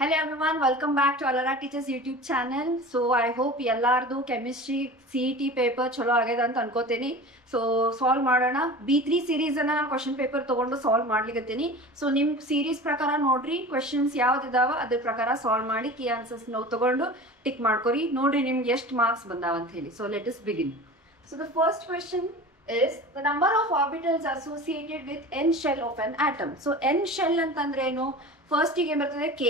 Hello everyone, welcome back to Alara Teachers YouTube channel. So I hope ಎಲ್ಲಾರ್ದು chemistry CET paper ಚಲೋ ಆಗ್ಯದ ಅಂತ ಅನ್ಕೋತೀನಿ. ಸೊ ಸಾಲ್ವ್ ಮಾಡೋಣ. B3 ಸೀರೀಸ್ ಅನ್ನ ನಾನು ಕ್ವಶನ್ ಪೇಪರ್ ತಗೊಂಡು ಸಾಲ್ವ್ ಮಾಡ್ಲಿಕತ್ತೀನಿ. ಸೊ ನಿಮ್ ಸೀರೀಸ್ ಪ್ರಕಾರ ನೋಡ್ರಿ ಕ್ವಶನ್ಸ್ ಯಾವ್ದಿದಾವ ಅದ್ರ ಪ್ರಕಾರ ಸಾಲ್ವ್ ಮಾಡಿ ಕೀ ಆನ್ಸರ್ಸ್ ನಾವು ತಗೊಂಡು ಟಿಕ್ ಮಾಡ್ಕೊರಿ. ನೋಡ್ರಿ ನಿಮ್ಗೆ ಎಷ್ಟು ಮಾರ್ಕ್ಸ್ ಬಂದಾವ ಅಂತ ಹೇಳಿ. So let us begin. So the first question is the number of orbitals associated with n shell of an atom. So n shell ಅಂತಂದ್ರೆ ಏನು? ಫಸ್ಟ್ ಗೆ ಬರ್ತದೆ K,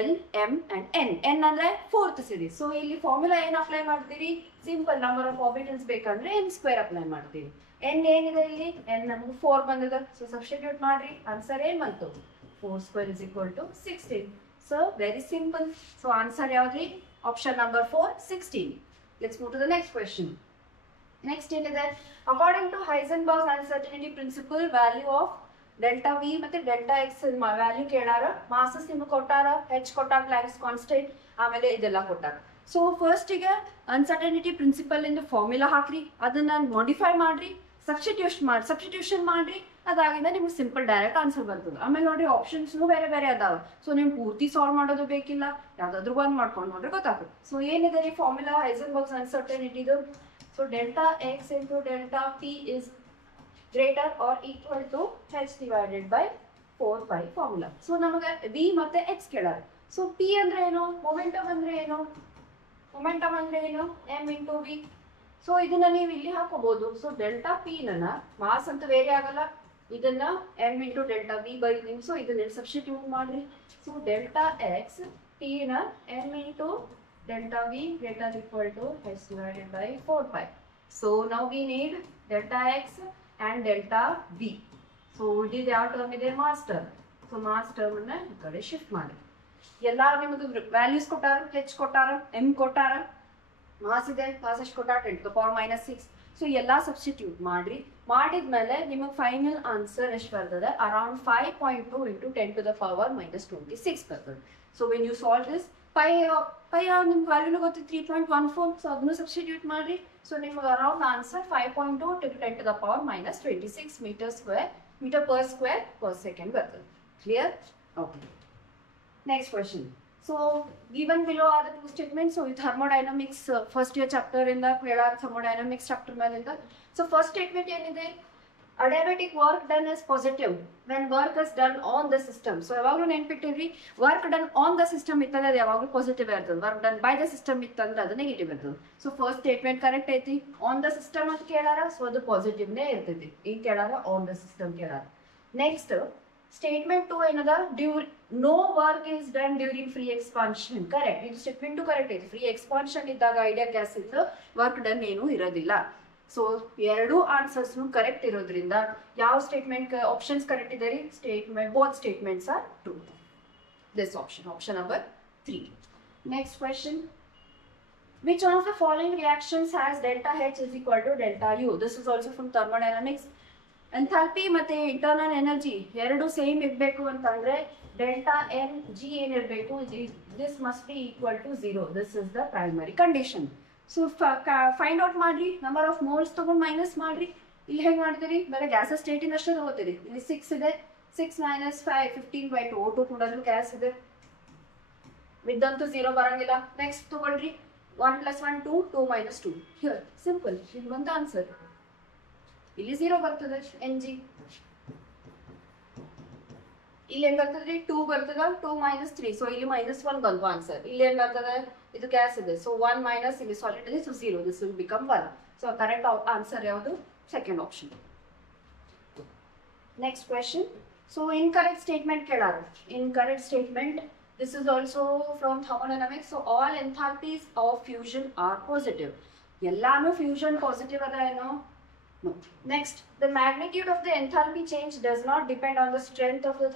L, M and N. N ಅಂದ್ರೆ fourth series. So ಇಲ್ಲಿ formula ಏನು apply ಮಾಡ್ತೀರಿ? Simple number of orbitals ಬೇಕಂದ್ರೆ n square apply ಮಾಡ್ತೀವಿ. n ಏನಿದೆ ಇಲ್ಲಿ? n ನಮಗೆ 4 ಬಂದಿದೆ. ಸೊ ಸಬ್ಸ್ಟಿಟ್ಯೂಟ್ ಮಾಡ್ರಿ. ಆನ್ಸರ್ ಏನ್ ಬಂತು? 4 square is equal to 16. So very simple. So answer ಯಾವ್ದ್ರಿ? Option number 4, 16. Let's move to the next question. Next ಏನಿದೆ? According to Heisenberg uncertainty principle value of delta v ಮತ್ತೆ delta x value ಕೇಳಾರ. Masses ನಿಮ್ಗೆ ಕೊಟ್ಟಾರ, h ಕೊಟ್ಟಾರ, Planck's constant, ಆಮೇಲೆ ಇದೆಲ್ಲ ಕೊಟ್ಟಾರ. ಸೊ ಫಸ್ಟ್ ಈಗ ಅನ್ಸರ್ಟನಿಟಿ ಪ್ರಿನ್ಸಿಪಲ್ ಇಂದ ಫಾರ್ಮುಲಾ ಹಾಕ್ರಿ, ಅದನ್ನ ಮಾಡಿಫೈ ಮಾಡ್ರಿ, ಸಬ್ಸ್ಟಿಟ್ಯೂಷನ್ ಮಾಡ್ರಿ. ಅದಾಗಿಂದ ನಿಮ್ಗೆ ಸಿಂಪಲ್ ಡೈರೆಕ್ಟ್ ಆನ್ಸರ್ ಬರ್ತದೆ. ಆಮೇಲೆ ನೋಡ್ರಿ ಆಪ್ಷನ್ಸ್ ಬೇರೆ ಬೇರೆ ಅದಾವ. ಸೊ ನಿಮ್ ಪೂರ್ತಿ ಸಾಲ್ವ್ ಮಾಡೋದು ಬೇಕಿಲ್ಲ, ಯಾವ್ದಾದ್ರು ಒಂದ್ ಮಾಡ್ಕೊಂಡು ನೋಡ್ರಿ ಗೊತ್ತಾಗುತ್ತೆ. ಸೊ ಏನಿದೆ ರೀ ಫಾರ್ಮುಲಾ ಹೈಸೆನ್ಬರ್ಗ್ ಅನ್ಸರ್ಟನಿಟಿದು? So delta x into delta p is greater or equal to h divided by 4 pi formula. So ನಮಗೆ v ಮತ್ತೆ x ಕೇಳಾರ. ಸೊ p ಅಂದ್ರೆ ಏನು? ಮೊಮೆಂಟಮ್ ಅಂದ್ರೆ ಏನು? ಮೊಮೆಂಟಮ್ ಅಂದ್ರೆ ಏನು? m into v. ಸೊ ಇದನ್ನ ನೀವು ಇಲ್ಲಿ ಹಾಕೋಬಹುದು. ಸೊ ಡೆಲ್ಟಾ p ನ ಮಾಸ್ ಅಂತ ವೇರಿ ಆಗಲ್ಲ, ಇದನ್ನ m into ಡೆಲ್ಟಾ v ಬರೀತೀನಿ. ಸೊ ಇದನ್ನ ಸಬ್ಸ್ಟಿಟ್ಯೂಟ್ ಮಾಡ್ರಿ. ಸೊ ಡೆಲ್ಟಾ x p ನ m into delta v greater equal to h divided by 4 pi. So now we need delta x and delta v. So ಉಳಿದಿದ್ದು ಯಾವ term ಇದೆ? Mass term. So mass term ಅನ್ನ ಈ ಕಡೆ shift ಮಾಡಿ. ಎಲ್ಲ ನಿಮಗೆ ವ್ಯಾಲ್ಯೂಸ್ ಕೊಟ್ಟಾರ, ಹೆಚ್ ಕೊಟ್ಟಾರ, ಎಂ ಕೊಟ್ಟಾರ, ಮಾಸ್ ಇದೆ, ಮಾಸ್ ಎಷ್ಟು ಕೊಟ್ಟಾರ? 10 to the power -6. ಸೊ ಎಲ್ಲ ಸಬ್ಸ್ಟಿಟ್ಯೂಟ್ ಮಾಡ್ರಿ. ಮಾಡಿದ್ಮೇಲೆ ನಿಮಗೆ ಫೈನಲ್ ಆನ್ಸರ್ ಎಷ್ಟು ಬರ್ತದೆ? Around 5.2 into 10 to the power -26 ಬರ್ತದೆ. So when you solve this pi ನಿಮ್ಗೆ ವ್ಯಾಲ್ಯೂನು ಗೊತ್ತು 3.14. ಸೊ ಅದನ್ನು ಸಬ್ಸ್ಟಿಟ್ಯೂಟ್ ಮಾಡ್ರಿ. ಸೊ ನಿಮ್ಗೆ around answer 5.2 to 10 to the power -26 meter per square per second ಬರ್ತದೆ. Clear? Okay. Next question. So given below are the two statement. So ಇದು thermodynamics first year chapter ಇಂದ ಕೇಳಾರ, thermodynamics chapter ಮೇಲಿಂದ. So first statement ಏನಿದೆ? Adiabatic work done is positive when work is done on the system. So ಯಾವಾಗಲೂ ನೆನ್ಪಿಟ್ಟಿರಿ, work done on the system ಇತ್ತಂದ್ರೆ ಅದು ಯಾವಾಗಲೂ positive ಇರ್ತದೆ. Work done by the system ಇತ್ತಂದ್ರೆ ಅದು ನೆಗೆಟಿವ್ ಇರ್ತದೆ. ಸೊ ಫಸ್ಟ್ ಸ್ಟೇಟ್ಮೆಂಟ್ ಕರೆಕ್ಟ್ ಐತಿ. ಆನ್ ದ ಸಿಸ್ಟಮ್ ಅಂತ ಕೇಳಾರ, ಸೊ ಅದು ಪಾಸಿಟಿವ್ನೇ ಇರ್ತೈತಿ. ಈಗ ಕೇಳಾರ ಆನ್ ದ ಸಿಸ್ಟಮ್ ಕೇಳಾರ. ನೆಕ್ಸ್ಟ್ ಸ್ಟೇಟ್ಮೆಂಟ್ 2 ಏನದ? No work is done during free expansion. Correct. ಇದು ಸ್ಟೇಟ್ಮೆಂಟ್ 2 ಕರೆಕ್ಟ್ ಐತಿ. ಫ್ರೀ ಎಕ್ಸ್ಪಾನ್ಷನ್ ಇದ್ದಾಗ ಐಡಿಯಾ ಗ್ಯಾಸ್ ಇತ್ತು, ವರ್ಕ್ ಡನ್ ಏನೂ ಇರೋದಿಲ್ಲ. ಸೊ ಎರಡು ಆನ್ಸರ್ಸ್ ಕರೆಕ್ಟ್ ಇರೋದ್ರಿಂದ ಯಾವ ಸ್ಟೇಟ್ಮೆಂಟ್ ಆಪ್ಷನ್ಸ್ ಕರೆಕ್ಟ್ ಇದೆ ರೀ? Statement both statements are true. This option number 3. Next question. Which one of the following reactions has delta H is equal to delta U? This is also from thermodynamics. Enthalpy ಮತ್ತೆ internal energy ಎರಡು same ಇರಬೇಕು ಅಂತಂದ್ರೆ delta n g ಏನಿರಬೇಕು? This must be equal to 0. This is the primary condition. So find out ಮಾಡ್ರಿ. Number of moles ತಗೊಂಡು minus ಮಾಡ್ರಿ. ಇಲ್ಲಿ ಹೆಂಗ್ ಮಾಡ್ತೀರಿ? ಬರೀ ಗ್ಯಾಸಸ್ ಸ್ಟೇಟಿನ ಅಷ್ಟೇ ತಗೋತೀರಿ. ಇಲ್ಲಿ 6 ಇದೆ, 6 - 5 15/2. O2 ಕೂಡ ಗ್ಯಾಸ್ ಇದೆ, ವಿದ್ದಂತೂ 0 ಬರಂಗಿಲ್ಲ. ನೆಕ್ಸ್ಟ್ ತಗೊಳ್ರಿ. 1 + 1 2, 2 - 2. Here simple. ಇದು ಬಂದ ಆನ್ಸರ್. ಇಲ್ಲಿ 0 ಬರ್ತದೆ ಎನ್ ಜಿ. ಇಲ್ಲಿ ಏನ್ ಬರ್ತದ್ರಿ? 2 ಬರ್ತದ, 2 - 3. ಸೊ ಇಲ್ಲಿ -1 ಬಂತು ಆನ್ಸರ್. ಇಲ್ಲಿ ಏನ್ ಬರ್ತದೆ? ಇದು ಗ್ಯಾಸ್ ಇದೆ. ಸೊ 1 - ಇಲ್ಲಿ ಸಾಲಿಡ್ ಇದೆ, so 0. This will become 1. So correct answer ಯಾವುದು? Second option. Next question. So incorrect statement ಕೇಳಾರ. Incorrect statement. This is also from thermodynamics. So all enthalpies of fusion are positive. ಎಲ್ಲಾನು fusion positive ಅದ ಏನೋ? No. Next, the magnitude of the enthalpy change does not depend on the strength of the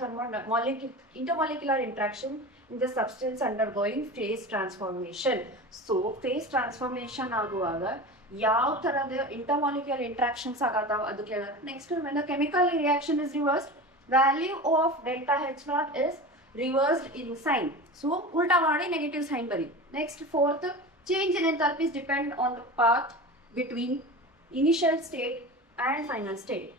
intermolecular interaction in the substance undergoing phase transformation. So, phase transformation ಆಗುವಾಗ ಯಾವ ತರದ intermolecular interactions ಆಗತಾವ ಅದು ಕೇಳಾರ. Next, when the chemical reaction is reversed, value of delta H naught is reversed in sign. So, ಉಲ್ಟಾ ಮಾಡಿ negative sign ಬರಿ. Next, fourth, change in enthalpies depend on the path between initial state and final state.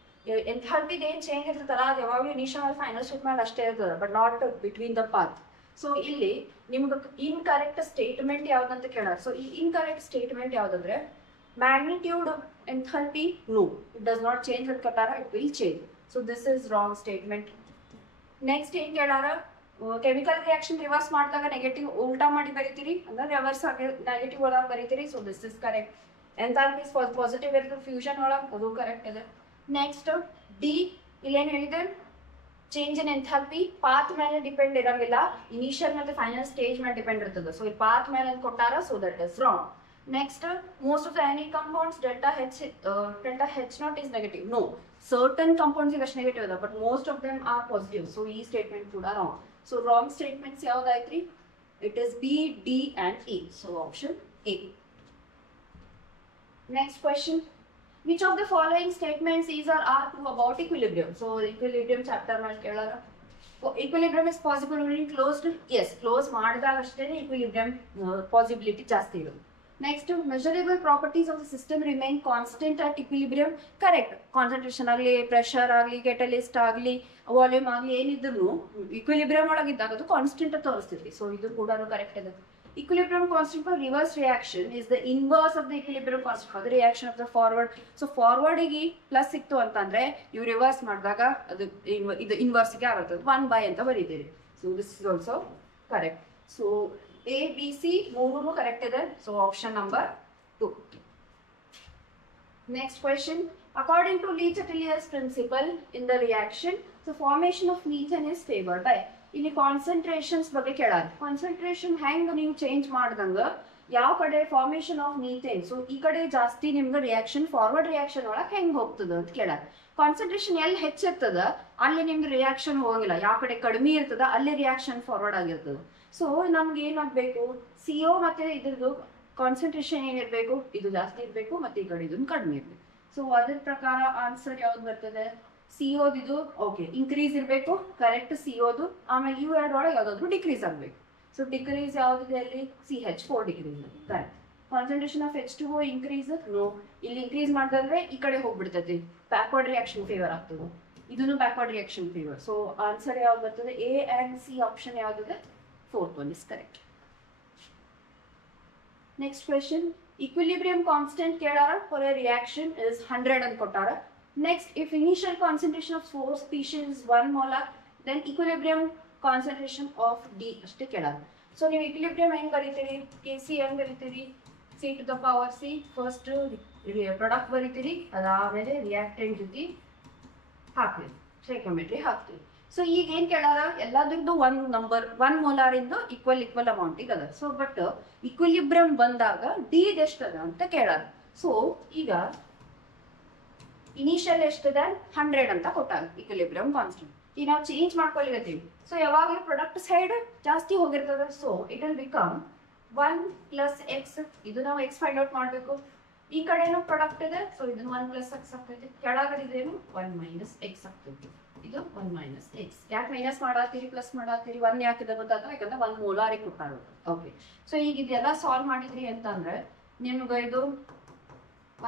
ಎಂಥಾಲ್ಪಿದು ಏನು change ಇರ್ತದಲ್ಲ ಅದು ಯಾವಾಗಲೂ initial final state ಮೇಲೆ ಅಷ್ಟೇ ಇರ್ತದೆ, but not between the path. So ಇಲ್ಲಿ ನಿಮ್ಗೆ ಇನ್ಕರೆಕ್ಟ್ ಸ್ಟೇಟ್ಮೆಂಟ್ ಯಾವ್ದಂತ ಕೇಳಾರ. ಸೊ ಈ ಇನ್ಕರೆಕ್ಟ್ ಸ್ಟೇಟ್ಮೆಂಟ್ ಯಾವ್ದಂದ್ರೆ magnitude enthalpy no, it does not change ಅಂತ ಕೊಟ್ಟಾರ, it will change. So this is wrong statement. Next ಏನ್ ಕೇಳಾರ, ಕೆಮಿಕಲ್ ರಿಯಾಕ್ಷನ್ ರಿವರ್ಸ್ ಮಾಡಿದಾಗ ನೆಗೆಟಿವ್ ಉಲ್ಟಾ ಮಾಡಿ ಬರೀತೀರಿ ಅಂದ್ರೆ ರಿವರ್ಸ್ ಆಗಿ ನೆಗೆಟಿವ್ ಒಳಗೆ ಬರೀತೀರಿ. So this is correct. Enthalpy positive ಇರ್ತದೆ ಫ್ಯೂಷನ್ ಒಳಗೆ, ಅದು ಕರೆಕ್ಟ್ ಇದೆ. ನೆಕ್ಸ್ಟ್ ಡಿ, ಇಲ್ಲೇನು ಹೇಳಿದೆ, ಚೇಂಜ್ ಇನ್ ಎಂಥಾಲ್ಪಿ ಪಾತ್ ಮೇಲೆ ಡಿಪೆಂಡ್ ಇರಂಗಿಲ್ಲ, ಇನಿಷಿಯಲ್ ಮತ್ತೆ ಫೈನಲ್ ಸ್ಟೇಜ್ ಮೇಲೆ ಡಿಪೆಂಡ್ ಇರ್ತದೆ. ಸೊ ಈ ಪಾತ್ ಮೇಲೆ ಅಂತ ಕೊಟ್ಟಾರ, so that is wrong. Next, most of the any compounds delta H naught is negative. No, certain compounds is negative, but most of them are positive. So E statement could are wrong. So wrong statements yavudaitri? It is B, D, and E. So option A. Next question. Which of the following statements is or are true about equilibrium? So equilibrium chapter mal kelara. Equilibrium is possible only closed. Yes, close ಮಾಡಿದಾಗ ಅಷ್ಟೇ equilibrium possibility ಜಾಸ್ತಿ ಇರುತ್ತೆ. Next, measurable properties of the system remain constant at equilibrium. Correct. Concentration agli, pressure agli, catalyst agli, volume agli ಏನಿದ್ರು equilibrium ಒಳಗಿದ್ದಾಗ ಅದು constant ಅಂತ ತೋರಿಸ್ತಿದ್ವಿ. So ಇದು ಕೂಡ correct ಇದೆ. Equilibrium constant for reverse reaction is the inverse of the equilibrium constant for the reaction of the forward. So forward ಗೆ plus ಸಿಕ್ತು ಅಂತಂದ್ರೆ ನೀವು ರಿವರ್ಸ್ ಮಾಡಿದಾಗ ಅದು ಇದು ಇನ್ವರ್ಸ್ ಗೆ ಆಗುತ್ತೆ, 1/, ಅಂತ ಬರೀತೀರಿ. So this is also correct. So A, B, C ಮೂರೂ ಕರೆಕ್ಟ್ ಇದೆ. So option number 2. Next question. According to Le Chatelier's principle in the reaction, the formation of methane is favored by. ಇಲ್ಲಿ concentrations ಬಗ್ಗೆ ಕೇಳಾರ. Concentration ಹೆಂಗ್ ನೀವು change ಮಾಡ್ದಂಗ ಯಾವ ಕಡೆ formation of methane, so ಈ ಕಡೆ ಜಾಸ್ತಿ ನಿಮ್ಗೆ ರಿಯಾಕ್ಷನ್ ಫಾರ್ವರ್ಡ್ ರಿಯಾಕ್ಷನ್ ಒಳಗೆ ಹೆಂಗ್ ಹೋಗ್ತದ ಅಂತ ಕೇಳಾರ. ಕಾನ್ಸಂಟ್ರೇಷನ್ ಎಲ್ಲಿ ಹೆಚ್ಚಿರ್ತದ ಅಲ್ಲಿ ನಿಮ್ಗೆ ರಿಯಾಕ್ಷನ್ ಹೋಗಿಲ್ಲ, ಯಾವ ಕಡೆ ಕಡಿಮೆ ಇರ್ತದ ಅಲ್ಲಿ ರಿಯಾಕ್ಷನ್ ಫಾರ್ವರ್ಡ್ ಆಗಿರ್ತದ. ಸೊ ನಮ್ಗೆ ಏನಾಗಬೇಕು, CO ಮತ್ತೆ ಇದ್ರದ್ದು ಕಾನ್ಸಂಟ್ರೇಷನ್ ಏನಿರ್ಬೇಕು, ಇದು ಜಾಸ್ತಿ ಇರಬೇಕು ಮತ್ತೆ ಈ ಕಡೆ ಇದನ್ನು ಕಡಿಮೆ ಇರಬೇಕು. ಸೊ ಅದ್ರ ಪ್ರಕಾರ ಆನ್ಸರ್ ಯಾವ್ದು ಬರ್ತದೆ, CO ಇದು ಓಕೆ ಇನ್ಕ್ರೀಸ್ ಇರಬೇಕು, ಕರೆಕ್ಟ್ CO. ಆಮೇಲೆ U ಆಡ್ ಒಳಗೆ ಯಾವ್ದಾದ್ರು ಡಿಕ್ರೀಸ್ ಆಗಬೇಕು. ಸೊ ಡಿಕ್ರೀಸ್ ಯಾವ್ದಿದೆ ಅಲ್ಲಿ, CH4 decrease correct. Concentration of H2O increase, no, ಇಲ್ಲಿ ಇನ್ಕ್ರೀಸ್ ಮಾಡಿದ್ರೆ ಈ ಕಡೆ ಹೋಗ್ಬಿಡ್ತೈತಿ, ಬ್ಯಾಕ್ವರ್ಡ್ ರಿಯಾಕ್ಷನ್ ಫೇವರ್ ಆಗ್ತದೆ, ಇದನ್ನು backward reaction favour. So answer ಯಾವ್ದು ಬರ್ತದೆ, A and C ಆಪ್ಷನ್ ಯಾವ್ದಿದೆ, 4th one is correct. Next question. Equilibrium constant ಕೇಳಾರ for a reaction is 100 ಅಂತ ಕೊಟ್ಟಾರ. Next, if initial concentration of 4 species is 1 molar, then equilibrium concentration of D ಅಷ್ಟೇ ಕೇಳಾರ. So ನೀವು equilibrium ಹೆಂಗ್ ಬರೀತೀರಿ, Kc ಹೆಂಗ್ ಬರೀತೀರಿ, C to the power C, first product ಬರೀತೀರಿ, ಅದಾದ್ಮೇಲೆ ರಿಯಾಕ್ಟೆಂಟ್ ಜೊತೆ ಹಾಕ್ತೀರಿ, ಸ್ಟೋಯಿಕಿಯೋಮೆಟ್ರಿ ಹಾಕ್ತೀರಿ. ಸೊ ಈಗ ಏನ್ ಕೇಳಾರ, ಎಲ್ಲಾದ್ರದ್ದು ಒಂದು ನಂಬರ್ 1 molar ಇಂದ ಈಕ್ವಲ್ ಅಮೌಂಟ್ ಈಗ ಅದ. ಸೊ ಬಟ್ ಇಕ್ವಿಲಿಬ್ರಿಯಂ ಬಂದಾಗ ಡಿ ಎಷ್ಟದ ಅಂತ ಕೇಳಾರ. ಸೊ ಈಗ ಇನಿಷಿಯಲ್ ಎಷ್ಟದ 100 ಅಂತ ಕೊಟ್ಟಾಗ ಇಕ್ವಿಲಿಬ್ರಿಯಂ ಕಾನ್ಸ್ಟೆಂಟ್. ಈಗ ನಾವು ಚೇಂಜ್ ಮಾಡ್ಕೊಳ್ತೀವಿ. ಸೊ ಯಾವಾಗಲೂ ಪ್ರಾಡಕ್ಟ್ ಸೈಡ್ ಜಾಸ್ತಿ ಹೋಗಿರ್ತದೆ. So it will become 1 + x. ಇದು ನಾವು x ಫೈಂಡ್ ಔಟ್ ಮಾಡಬೇಕು. ಈ ಕಡೆನೂ ಪ್ರಾಡಕ್ಟ್ ಇದೆ, ಸೊ ಇದನ್ನು 1 + x ಆಗ್ತೈತಿ. ಕೆಳಗಡೆದೇನು 1 - x ಆಗ್ತೈತಿ. ಇದು 1 - x. ಯಾಕೆ ಮೈನಸ್ ಮಾಡಾತೀರಿ ಪ್ಲಸ್ ಮಾಡಾತೀರಿ, 1 ಯಾಕಿದೆ ಗೊತ್ತಾದ್ರೆ, ಯಾಕಂದ್ರೆ 1 ಮೋಲಾರಿಗೆ ಕೊಟ್ಟಾರ. ಓಕೆ, ಸೊ ಈಗ ಇದೆಲ್ಲ ಸಾಲ್ವ್ ಮಾಡಿದ್ರಿ ಅಂತಂದ್ರೆ ನಿಮ್ಗೆ ಇದು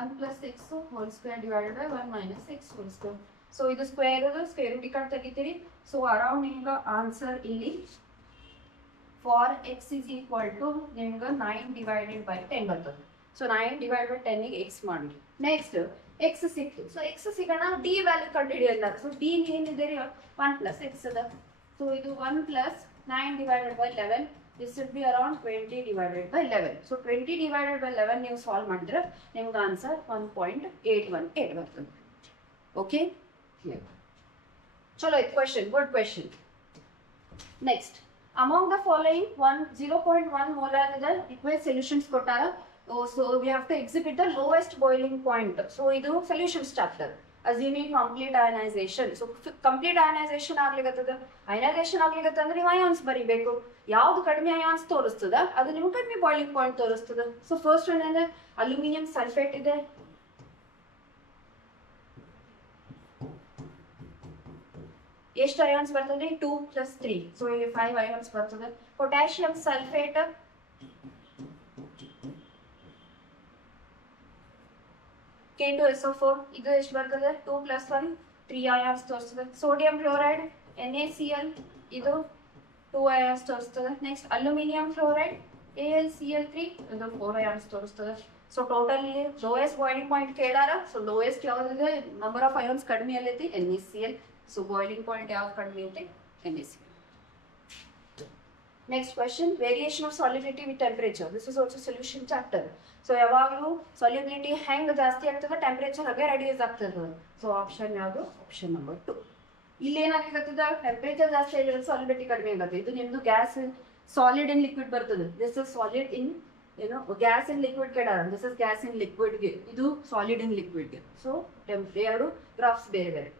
1 + x whole square divided by 1 - x whole square. So ಇದು ಸ್ಕ್ವೇರ್ ರೂಟ್ ಈ ಕಡೆ ತೆಗಿತೀರಿ. ಸೊ ಅರೌಂಡ್ ನಿಮ್ಗೆ ಆನ್ಸರ್ ಇಲ್ಲಿ for x is equal to ನಿಮ್ಗೆ 9/10 ಬರ್ತದೆ. ಸೊ 9/10 ಗೆ x ಮಾಡಿ. ನೆಕ್ಸ್ಟ್ x ಸಿಕ್ತು. ಸೊ x ಸಿಗೋಣ, ಡಿ ವ್ಯಾಲ್ಯೂ ಕಂಡುಹಿಡಿಯಲ್ಲ. ಸೊ ಡಿ ಏನಿದೆ ರೀ, 1 + x ಅದ. ಸೊ ಇದು 1 + 9/11. This will be around 20/11. So 20/11 ನೀವು ಸಾಲ್ವ್ ಮಾಡಿದ್ರೆ ನಿಮ್ಗೆ ಆನ್ಸರ್ 1.818 ಬರ್ತದೆ. ಓಕೆ, ಚಲೋ ಇತ್ತು question, good question. Next, among the following 0.1 molar ಇದೆ liquid solutions ಕೊಟ್ಟಾರ. So we have to exhibit the lowest boiling point. So ಇದು solutions chapter. Assuming complete ionization. So complete ionization ಆಗ್ಲಿಕತ್ತದ. Ionization ಆಗ್ಲಿಕತ್ತಂದ್ರೆ ನೀವು ions ಬರಿಬೇಕು. ಯಾವ್ದು ಕಡಿಮೆ ions ತೋರಿಸ್ತದ ಅದು ನಿಮ್ಗೆ ಕಡಿಮೆ ಬಾಯ್ಲಿಂಗ್ ಪಾಯಿಂಟ್ ತೋರಿಸ್ತದ. ಸೊ ಫಸ್ಟ್ ಒನ್ ಅಂದ್ರೆ ಅಲ್ಯೂಮಿನಿಯಂ ಸಲ್ಫೇಟ್ ಇದೆ. ಎಷ್ಟು ಅಯಾನ್ಸ್ ಬರ್ತದೆ, 2 + 3. ಸೊ ಇಲ್ಲಿ 5 ಅಯಾನ್ಸ್ ಬರ್ತದೆ. ಪೊಟ್ಯಾಷಿಯಂ ಸಲ್ಫೇಟ್ K2SO4 ಇದು ಎಷ್ಟು ಬರ್ತದೆ, 2 + 1 3 ಅಯಾನ್ಸ್ ತೋರಿಸ್ತದೆ. ಸೋಡಿಯಂ ಕ್ಲೋರೈಡ್ NaCl ಇದು 2 ions ತೋರಿಸ್ತದೆ. ನೆಕ್ಸ್ಟ್ ಅಲ್ಯೂಮಿನಿಯಂ ಫ್ಲೋರೈಡ್ AlCl3 ಇದು 4 ions ತೋರಿಸ್ತದೆ. So total lowest boiling point ಕೇಳಾರ. ಸೊ ಲೋಯೆಸ್ಟ್ ಯಾವ್ದಿದೆ, ನಂಬರ್ ಆಫ್ ಐons ಕಡಿಮೆ ಎಲ್ಲೈತಿ NaCl. ಸೊ ಬಾಯ್ಲಿಂಗ್ ಪಾಯಿಂಟ್ ಯಾವ್ದು ಕಡಿಮೆ ಐತಿ NaCl. Next question, variation of solubility with temperature. This is also solution chapter. So ಯಾವಾಗಲೂ ಸಾಲ್ಯುಬಿಲಿಟಿ ಹೆಂಗ್ ಜಾಸ್ತಿ ಆಗ್ತದೆ, ಟೆಂಪರೇಚರ್ ಹಾಗೆ ರೆಡ್ಯೂಸ್ ಆಗ್ತದೆ. ಸೊ ಆಪ್ಷನ್ ಯಾವುದು, ಆಪ್ಷನ್ ನಂಬರ್ 2. ಇಲ್ಲಿ ಏನಾಗತ್ತದ, ಟೆಂಪರೇಚರ್ ಜಾಸ್ತಿ ಆಗಿರೋದು ಸಾಲ್ಯುಬಿಲಿಟಿ ಕಡಿಮೆ ಆಗುತ್ತೆ. ಇದು ನಿಮ್ದು ಗ್ಯಾಸ್ ಸಾಲಿಡ್ ಇನ್ ಲಿಕ್ವಿಡ್ ಬರ್ತದೆ. ದಿಸ್ ಇಸ್ ಸಾಲಿಡ್ ಇನ್ ಏನು ಗ್ಯಾಸ್ ಇನ್ ಲಿಕ್ವಿಡ್ ಕೇಳಾರ. ದಿಸ್ ಇಸ್ ಗ್ಯಾಸ್ ಇನ್ ಲಿಕ್ವಿಡ್ಗೆ, ಇದು ಸಾಲಿಡ್ ಇನ್ ಲಿಕ್ವಿಡ್ಗೆ. ಸೊ ಎರಡು ಗ್ರಾಫ್ಸ್ ಬೇರೆ ಬೇರೆ.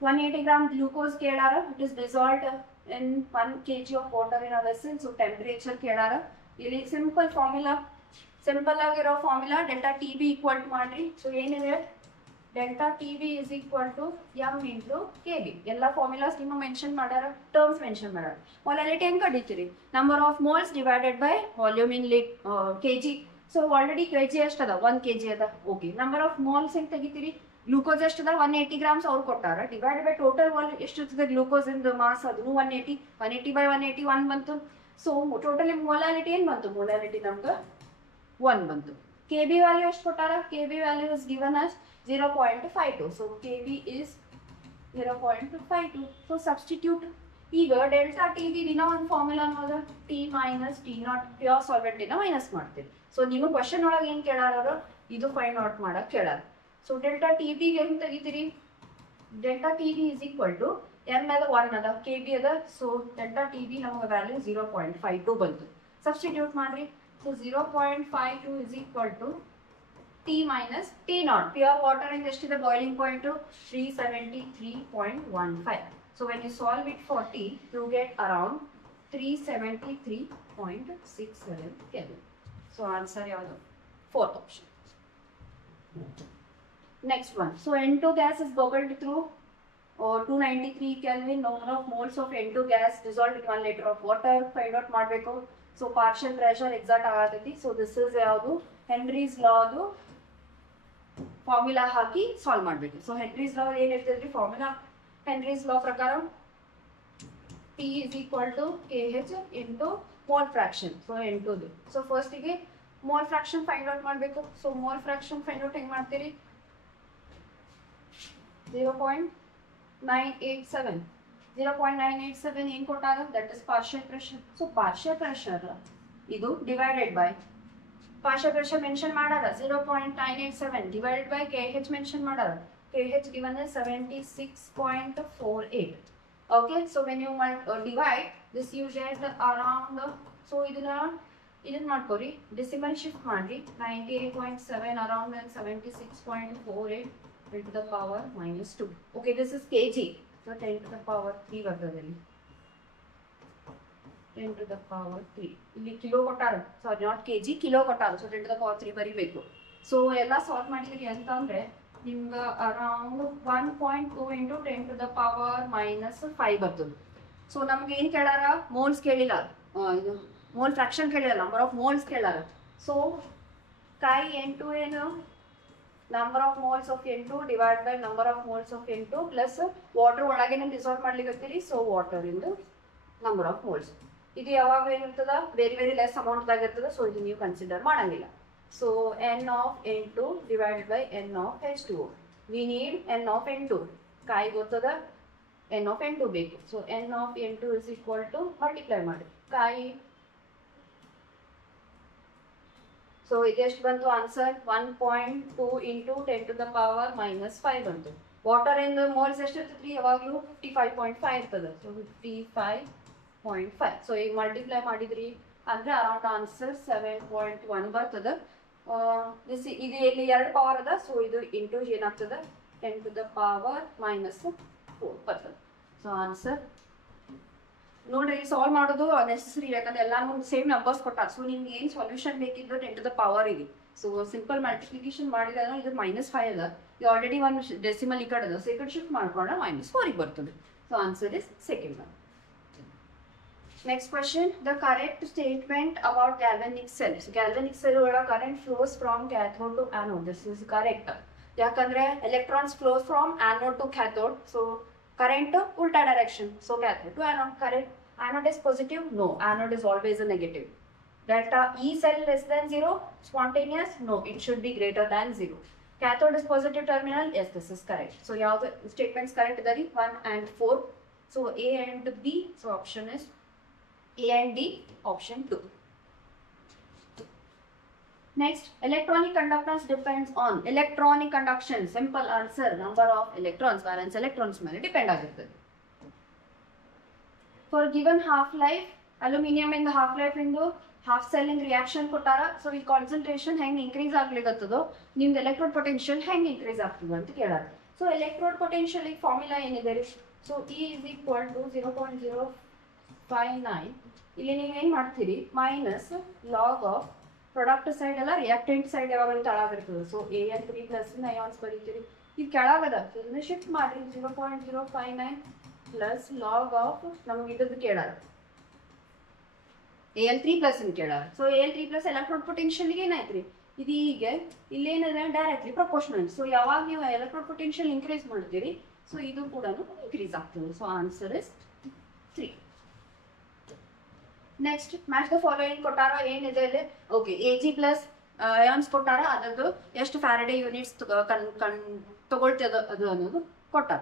180 ಗ್ರಾಮ್ ಗ್ಲೂಕೋಸ್ ಕೇಳಾರ. It is dissolved in 1 kg of water in a vessel. So temperature ಕೇಳಾರ. ಇಲ್ಲಿ ಸಿಂಪಲ್ ಫಾರ್ಮುಲಾ, ಸಿಂಪಲ್ ಆಗಿರೋ formula delta T B equal to ಮಾಡ್ರಿ. ಸೊ ಏನಿದೆ, delta T B is equal to M into K B. ಎಲ್ಲ formulas ನಿಮ್ಮ mention ಮಾಡ್ಯಾರ, terms mention ಮಾಡ್ಯಾರ. Molality ಹೆಂಗೆ ಕಡಿತೀರಿ, number of moles divided by volume in K G. So already K G ಎಷ್ಟು ಅದ, 1 kg ಅದ. ಓಕೆ, ನಂಬರ್ ಆಫ್ ಮೋಲ್ಸ್ ಹೆಂಗೆ ತೆಗಿತೀರಿ, ಗ್ಲೂಕೋಸ್ ಎಷ್ಟದ 180 ಗ್ರಾಮ್ಸ್ ಅವ್ರು ಕೊಟ್ಟಾರ, ಡಿವೈಡ್ ಬೈ ಟೋಟಲ್ ವಾಲ್ಯೂಮ್ ಎಷ್ಟು ಇರ್ತದೆ ಗ್ಲೂಕೋಸ್ ಇಂದ ಮಾಸ್, ಅದನ್ನು 180 ಬೈ 180 1 ಬಂತು. ಸೊ ಟೋಟಲಿ ಮೊಲಾಲಿಟಿ ಏನು ಬಂತು, ಮೊಲಾಲಿಟಿ ನಮ್ಗೆ 1 ಬಂತು. ಕೆ ಬಿ ವ್ಯಾಲ್ಯೂ ಎಷ್ಟು ಕೊಟ್ಟಾರ, K B value is given as 0.52. So K B is 0.52. So substitute. ಈಗ ಡೆಲ್ಟಾ ಟಿ ಬಿ ದಿನ ಒಂದು ಫಾರ್ಮುಲಾ ಅನ್ನೋದು T minus T naught, pure ಸಾಲ್ವೆಂಟಿನ ಮೈನಸ್ ಮಾಡ್ತೀವಿ. ಸೊ ನೀವು ಕ್ವಶನ್ ಒಳಗೆ ಏನು ಕೇಳಾರ, ಇದು ಫೈಂಡ್ ಔಟ್ ಮಾಡಕ್ ಕೇಳಾರ. ಸೊ ಡೆಲ್ಟಾ ಟಿ ಬಿಗೆ ಹೆಂಗೆ ತೆಗಿತೀರಿ, delta T B is equal to M ಅದ 1 ಅದ, ಕೆ ಬಿ ಅದ. ಸೊ ಡೆಲ್ಟಾ ಟಿ ಬಿ ನಮಗೆ ವ್ಯಾಲ್ಯೂ 0.52 ಬಂತು. ಸಬ್ಸ್ಟಿಟ್ಯೂಟ್ ಮಾಡ್ರಿ. So 0.52 is equal to T minus T naught. Pure water ಇಂದ ಎಷ್ಟಿದೆ boiling point 373.15. So when you solve it for T you get around 373.67 kelvin. So answer ಯಾವುದು, 4th option. Next one. So N2 gas is bubbled through 293 Kelvin. Number of moles of N2 gas dissolved in 1 liter of water. Find out ಮಾಡಬೇಕು. So partial pressure exact ಆಗತೈತಿ. So this is ಯಾವುದು, Henry's law ಅದು formula ಹಾಕಿ solve ಮಾಡಬೇಕು. So Henry's ಲಾ ಏನು ಇರ್ತದ್ರಿ formula, Henry's ಲಾ ಪ್ರಕಾರ P is equal to KH into mole fraction. So N2ದು. So ಫಸ್ಟಿಗೆ ಮೋಲ್ ಫ್ರಾಕ್ಷನ್ ಫೈಂಡ್ ಔಟ್ ಮಾಡಬೇಕು. So mole fraction find out ಹೆಂಗೆ ಮಾಡ್ತೀರಿ, 0.987. 0.987 ಏನು ಕೊಟ್ಟಾಗ, that is partial pressure. So partial pressure ಇದು divided by partial pressure mention ಮಾಡಾರ 0.987 divided by KH mention ಮಾಡಾರ. KH given is 76.48. Okay, so when you divide this you get around, so ಇದನ್ನ ಮಾಡ್ಕೊರಿ, decimal shift ಮಾಡಿ 98.7 around 76.48 10 to the power minus 2. Okay, this is kg. So 10 to the power 3 ಬರ್ತದಲ್ಲಿ 10 to the power 3. ಇಲ್ಲಿ kilo ಕೊಟ್ಟಾರ, sorry not kg, kilo ಕೊಟ್ಟಾರ. So 10 to the power 3 ಬರಿಬೇಕು. So ಎಲ್ಲ solve ಮಾಡಿದ್ರಿ ಅಂತ ಅಂದ್ರೆ ನಿಮ್ಗೆ around 1.2 into 10 to the power minus 5 ಬರ್ತದೆ. ಸೊ ನಮ್ಗೆ ಏನು ಕೇಳಾರ, ಮೋಲ್ಸ್ ಕೇಳಿಲ್ಲ, ಇದು ಮೋಲ್ ಫ್ರಾಕ್ಷನ್ ಕೇಳಿಲ್ಲ, ನಂಬರ್ ಆಫ್ ಮೋಲ್ಸ್ ಕೇಳಾರ. ಸೊ ಕಾಯಿ N2 ಏನು, number of moles of N2 divide by number of moles of N2 plus water ಒಳಗೇನೆ ಡಿಸಾಲ್ವ್ ಮಾಡ್ಲಿಕ್ಕತ್ತೀರಿ. ಸೊ ವಾಟರ್ ಇಂದು ನಂಬರ್ ಆಫ್ ಮೋಲ್ಸ್ ಇದು ಯಾವಾಗ ಏನಿರ್ತದ, ವೆರಿ ವೆರಿ ಲೆಸ್ ಅಮೌಂಟ್ದಾಗ ಇರ್ತದೆ. ಸೊ ಇದು ನೀವು ಕನ್ಸಿಡರ್ ಮಾಡಂಗಿಲ್ಲ. So N of N2 divided by N of H2O. We need N of N2. ಕಾಯಿ ಗೊತ್ತದ, N of N2 ಬೇಕು. So N of N2 is equal to multiply ಮಾಡಿ ಕಾಯಿ. ಸೊ ಇದೆಷ್ಟು ಬಂತು answer, 1.2 into 10 to the power minus 5 ಬಂತು. Water ಇಂದ ಮೋಲ್ಸ್ ಎಷ್ಟು ಇರ್ತದ್ರಿ, ಯಾವಾಗಲೂ 55.5 ಇರ್ತದೆ. ಸೊ 55.5. ಸೊ ಈಗ ಮಲ್ಟಿಪ್ಲೈ ಮಾಡಿದ್ರಿ ಅಂದ್ರೆ ಅರೌಂಡ್ ಆನ್ಸರ್ 7.1 ಬರ್ತದೆ. ಇದು ಇಲ್ಲಿ 2 ಪವರ್ ಅದ. ಸೊ ಇದು ಇಂಟು ಏನಾಗ್ತದೆ, 10 to the power minus 4 ಬರ್ತದೆ. ಸೊ ಆನ್ಸರ್ ನೋಡ್ರಿ, ಸಾಲ್ವ್ ಮಾಡೋದು ನೆಸೆಸರಿ, ಯಾಕಂದ್ರೆ ಎಲ್ಲಾನು ಸೇಮ್ ನಂಬರ್ಸ್ ಕೊಟ್ಟಾರ. ಸೊ ನಿಮ್ಗೆ ಏನು ಸೊಲ್ಯೂಷನ್ ಬೇಕಿದ್ದು 10 to the power ಇದೆ. ಸೊ ಸಿಂಪಲ್ ಮಲ್ಟಿಪ್ಲಿಕೇಶನ್ ಮಾಡಿದಾಗ ಇದು -5 ಅದ, ಇದು ಆಲ್ರೆಡಿ ಒಂದು ಡೆಸಿಮಲ್ ಈ ಕಡೆ ಅದ. ಸೊ ಈ ಕಡೆ ಶಿಫ್ಟ್ ಮಾಡ್ಕೊಂಡ್ರೆ -4 ಬರ್ತದೆ. So answer is second one. Next question, the correct statement about galvanic cell. Galvanic cell ಒಳಗೆ current flows from cathode to anode. This is correct. ಯಾಕಂದ್ರೆ electrons flows from anode to cathode. So current ulta direction. So cathode to anode. Current anode is positive? No, anode is always a negative. Delta E cell less than 0, spontaneous? No, it should be greater than 0. Cathode is positive terminal? Yes, this is correct. So yeah, the statements correct dari 1 and 4. So A and B, so option is A and D, option 2. Next, electronic conductance depends on electronic conduction. Simple answer, number of electrons, valence electrons ಮೇಲೆ depend ಆಗಿರ್ತದೆ. For given half life, aluminum in the half life ಇಂದು half cell in reaction ಕೊಟ್ಟಾರ. So ಈ concentration ಹೆಂಗ್ increase ಆಗ್ಲಿಕತ್ತದೋ ನಿಮ್ದು electrode potential ಹೆಂಗ್ increase ಆಗ್ತದೆ ಅಂತ ಕೇಳಾರ. So electrode potential ಈ ಫಾರ್ಮುಲಾ ಏನಿದೆ ರೀ? So E is equal to 0.059. ಇಲ್ಲಿ ನೀವು ಏನು ಮಾಡ್ತೀರಿ? Minus log of product side ಅಲ್ಲ ರಿಯಾಕ್ಟೆಂಟ್ ಸೈಡ್ ಯಾವಾಗಲೂ ತಳಾಗಿರ್ತದೆ. ಸೊ Al3 ಪ್ಲಸ್ ಅಯಾನ್ಸ್ ಬರೀತೀರಿ. ಇದು ಕೆಳಗದ ಇದನ್ನ ಶಿಫ್ಟ್ ಮಾಡಿ 0.059 ಪ್ಲಸ್ ಲಾಗ್ ಆಫ್ ನಮಗೆ ಇದ್ರದ್ದು ಕೇಳಾರ Al3 ಪ್ಲಸ್ ಅಂತ ಕೇಳಾರ. ಸೊ Al3 ಪ್ಲಸ್ ಎಲೆಕ್ಟ್ರೋಡ್ ಪೊಟೆನ್ಷಿಯಲ್ಗೆ ಏನಾಯ್ತು ಇದು ಈಗ ಇಲ್ಲೇನಿದೆ ಡೈರೆಕ್ಟ್ಲಿ ಪ್ರಪೋರ್ಷನಲ್. ಸೊ ಯಾವಾಗ ನೀವು ಎಲೆಕ್ಟ್ರೋಡ್ ಪೊಟೆನ್ಷಿಯಲ್ ಇನ್ಕ್ರೀಸ್ ಮಾಡ್ತೀರಿ ಸೊ ಇದು ಕೂಡ ಇನ್ಕ್ರೀಸ್ ಆಗ್ತದೆ. So answer is 3. Next match the following ಕೊಟ್ಟಾರ ಏನಿದೆ ಇಲ್ಲಿ? ಓಕೆ Ag ಪ್ಲಸ್ ಅಯಾನ್ಸ್ ಕೊಟ್ಟಾರ, ಅದರದ್ದು ಎಷ್ಟು ಫ್ಯಾರಡೆ ಯೂನಿಟ್ಸ್ ತಗೊಳ್ತದ ಅದು ಅನ್ನೋದು ಕೊಟ್ಟಾರ.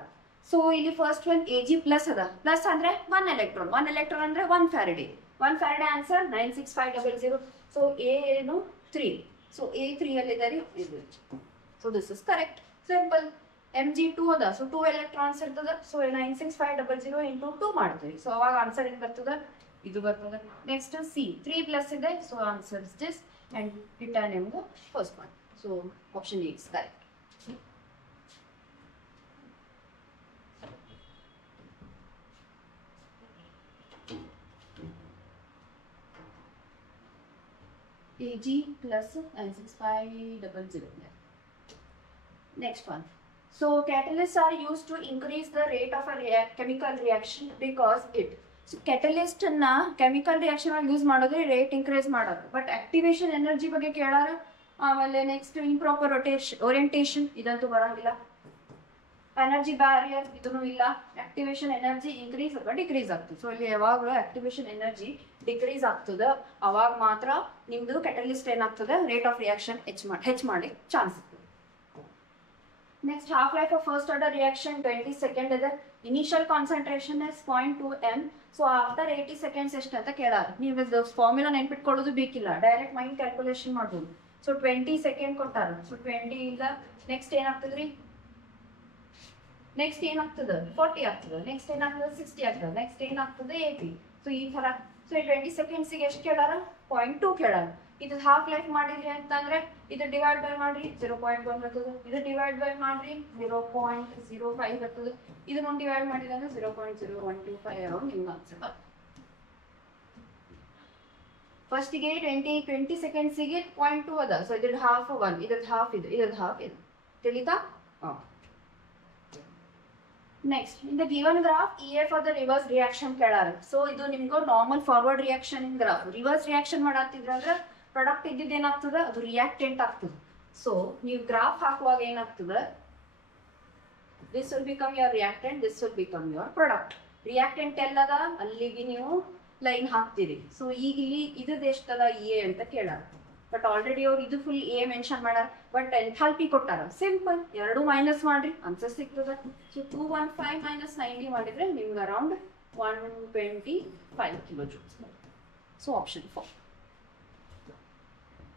ಸೊ ಇಲ್ಲಿ ಫಸ್ಟ್ ಒನ್ Ag ಪ್ಲಸ್ ಅದ. ಪ್ಲಸ್ ಅಂದ್ರೆ 1 ಎಲೆಕ್ಟ್ರಾನ್, 1 ಎಲೆಕ್ಟ್ರಾನ್ ಅಂದ್ರೆ 1 faraday. 1 faraday answer 96500. So A ಏನು 3. ಸೊ A3 ಅಲ್ಲಿದೆ ಇದು. So this is correct. Simple. Mg2 ಅದ. ಸೊ 2 ಎಲೆಕ್ಟ್ರಾನ್ಸ್ ಇರ್ತದ. ಸೊ 96500 ಇಂಟು 2 ಮಾಡ್ತೀವಿ. ಸೊ ಅವಾಗ ಆನ್ಸರ್ ಏನು ಬರ್ತದ? ಇದು ಬರ್ತದೆ. ನೆಕ್ಸ್ಟ್ ಸಿ 3 ಪ್ಲಸ್ ಇದೆ. So answer is this and titanium first one. So option A is correct. Ag plus 96500. Next one. So catalysts are used to increase the rate of a chemical reaction because it. So catalyst na chemical reaction ಅಲ್ಲಿ use ಮಾಡೋದ್ರೆ rate increase ಮಾಡೋದು. But activation energy ಬಗ್ಗೆ ಕೇಳಾರ. ಆಮೇಲೆ next improper orientation ಇದಂತೂ ಬರಂಗಿಲ್ಲ. Energy barrier ಇದೂ ಇಲ್ಲ. Activation energy increase ಅಥವಾ decrease ಆಗ್ತದೆ. ಸೊ ಇಲ್ಲಿ ಯಾವಾಗಲೂ ಆಕ್ಟಿವೇಶನ್ ಎನರ್ಜಿ ಡಿಕ್ರೀಸ್ ಆಗ್ತದೆ ಅವಾಗ ಮಾತ್ರ ನಿಮ್ದು ಕೆಟಲಿಸ್ಟ್ ಏನಾಗ್ತದೆ ರೇಟ್ ಆಫ್ ರಿಯಾಕ್ಷನ್ ಹೆಚ್ಚು ಮಾಡಿ ಚಾನ್ಸ್ ಇರ್ತದೆ. Next half life of first order reaction 20 second ಇದೆ. Initial concentration is 0.2 m. So after 80 seconds ಎಷ್ಟು ಅಂತ ಕೇಳಾರ. ನೀವು ಫಾರ್ಮುಲಾ ನೆನ್ಪಿಟ್ಕೊಳ್ಳೋದು ಬೇಕಿಲ್ಲ, ಡೈರೆಕ್ಟ್ ಮೈಂಡ್ ಕ್ಯಾಲ್ಕುಲೇಷನ್ ಮಾಡ್ಬೋದು. ಸೊ 20 ಸೆಕೆಂಡ್ ಕೊಟ್ಟಾರ. ಸೊ 20 ಇಂದ ನೆಕ್ಸ್ಟ್ ಏನಾಗ್ತದ್ರಿ? ನೆಕ್ಸ್ಟ್ ಏನಾಗ್ತದೆ 40 ಆಗ್ತದೆ. ನೆಕ್ಸ್ಟ್ ಏನಾಗ್ತದೆ 60 ಆಗ್ತದೆ. ನೆಕ್ಸ್ಟ್ ಏನಾಗ್ತದೆ 80. ಸೊ ಈ ಥರ. ಸೊ ಈ 20 ಸೆಕೆಂಡ್ಸಿಗೆ ಎಷ್ಟು ಕೇಳಾರ? 0.2 ಕೇಳಾರ. ಇದು ಹಾಫ್ ಲೈಫ್ ಮಾಡಿದ್ರಿ ಅಂತಂದ್ರೆ ಇದು ಡಿವೈಡ್ ಬೈ ಮಾಡ್ರಿ 0.1 ಬರ್ತದೆ. ಇದು ಡಿವೈಡ್ ಬೈ ಮಾಡ್ರಿ 0.05 ಬರ್ತದೆ. ಇದನ್ನು ಡಿವೈಡ್ ಮಾಡಿದ್ರೆ 0.0125 ಅರೌಂಡ್ ನಿಮ್ಗೆ ಆನ್ಸರ್. ಫಸ್ಟಿಗೆ 20 ಸೆಕೆಂಡ್ಸಿಗೆ 0.2 ಅದ. ಸೊ ಇದ್ರದ್ದು ಹಾಫ್ 1, ಇದ್ರದ್ದು ಹಾಫ್ ಇದು, ಇದ್ರದ್ದು ಹಾಫ್ ಇದು. ತಿಳಿತಾ? ಹಾಂ. Next, in the given graph, EA for the reverse reaction ಕೇಳಾರ. ಸೊ ಇದು ನಿಮ್ಗೆ normal forward reaction in graph. Reverse reaction ಮಾಡತ್ತಿದ್ರಂದ್ರೆ ಪ್ರಾಡಕ್ಟ್ ಇದ್ದಿದ್ದು ಏನಾಗ್ತದೆ ಅದು ರಿಯಾಕ್ಟೆಂಟ್ ಆಗ್ತದೆ. ಸೊ ನೀವು ಗ್ರಾಫ್ ಹಾಕುವಾಗ ಏನಾಗ್ತದೆ this will become your reactant, this will become your product. Reactant ಎಲ್ಲದ ಅಲ್ಲಿಗೆ ನೀವು ಲೈನ್ ಹಾಕ್ತೀರಿ. ಸೊ ಈಗ ಇಲ್ಲಿ ಇದ್ರದ್ದು ಎಷ್ಟದ ಎ ಅಂತ ಕೇಳಾರ. ಬಟ್ ಆಲ್ರೆಡಿ ಅವ್ರು ಇದು ಫುಲ್ ಎ ಮೆನ್ಷನ್ ಮಾಡ್ಯಾರ. ಬಟ್ ಎಂಥಾಲ್ಪಿ ಕೊಟ್ಟಾರ. ಸಿಂಪಲ್, ಎರಡು ಮೈನಸ್ ಮಾಡ್ರಿ ಆನ್ಸರ್ ಸಿಗ್ತದೆ. ಸೊ 215 ಮೈನಸ್ 90 ಮಾಡಿದ್ರೆ ನಿಮ್ಗೆ around 125 kilo Jules. So option 4.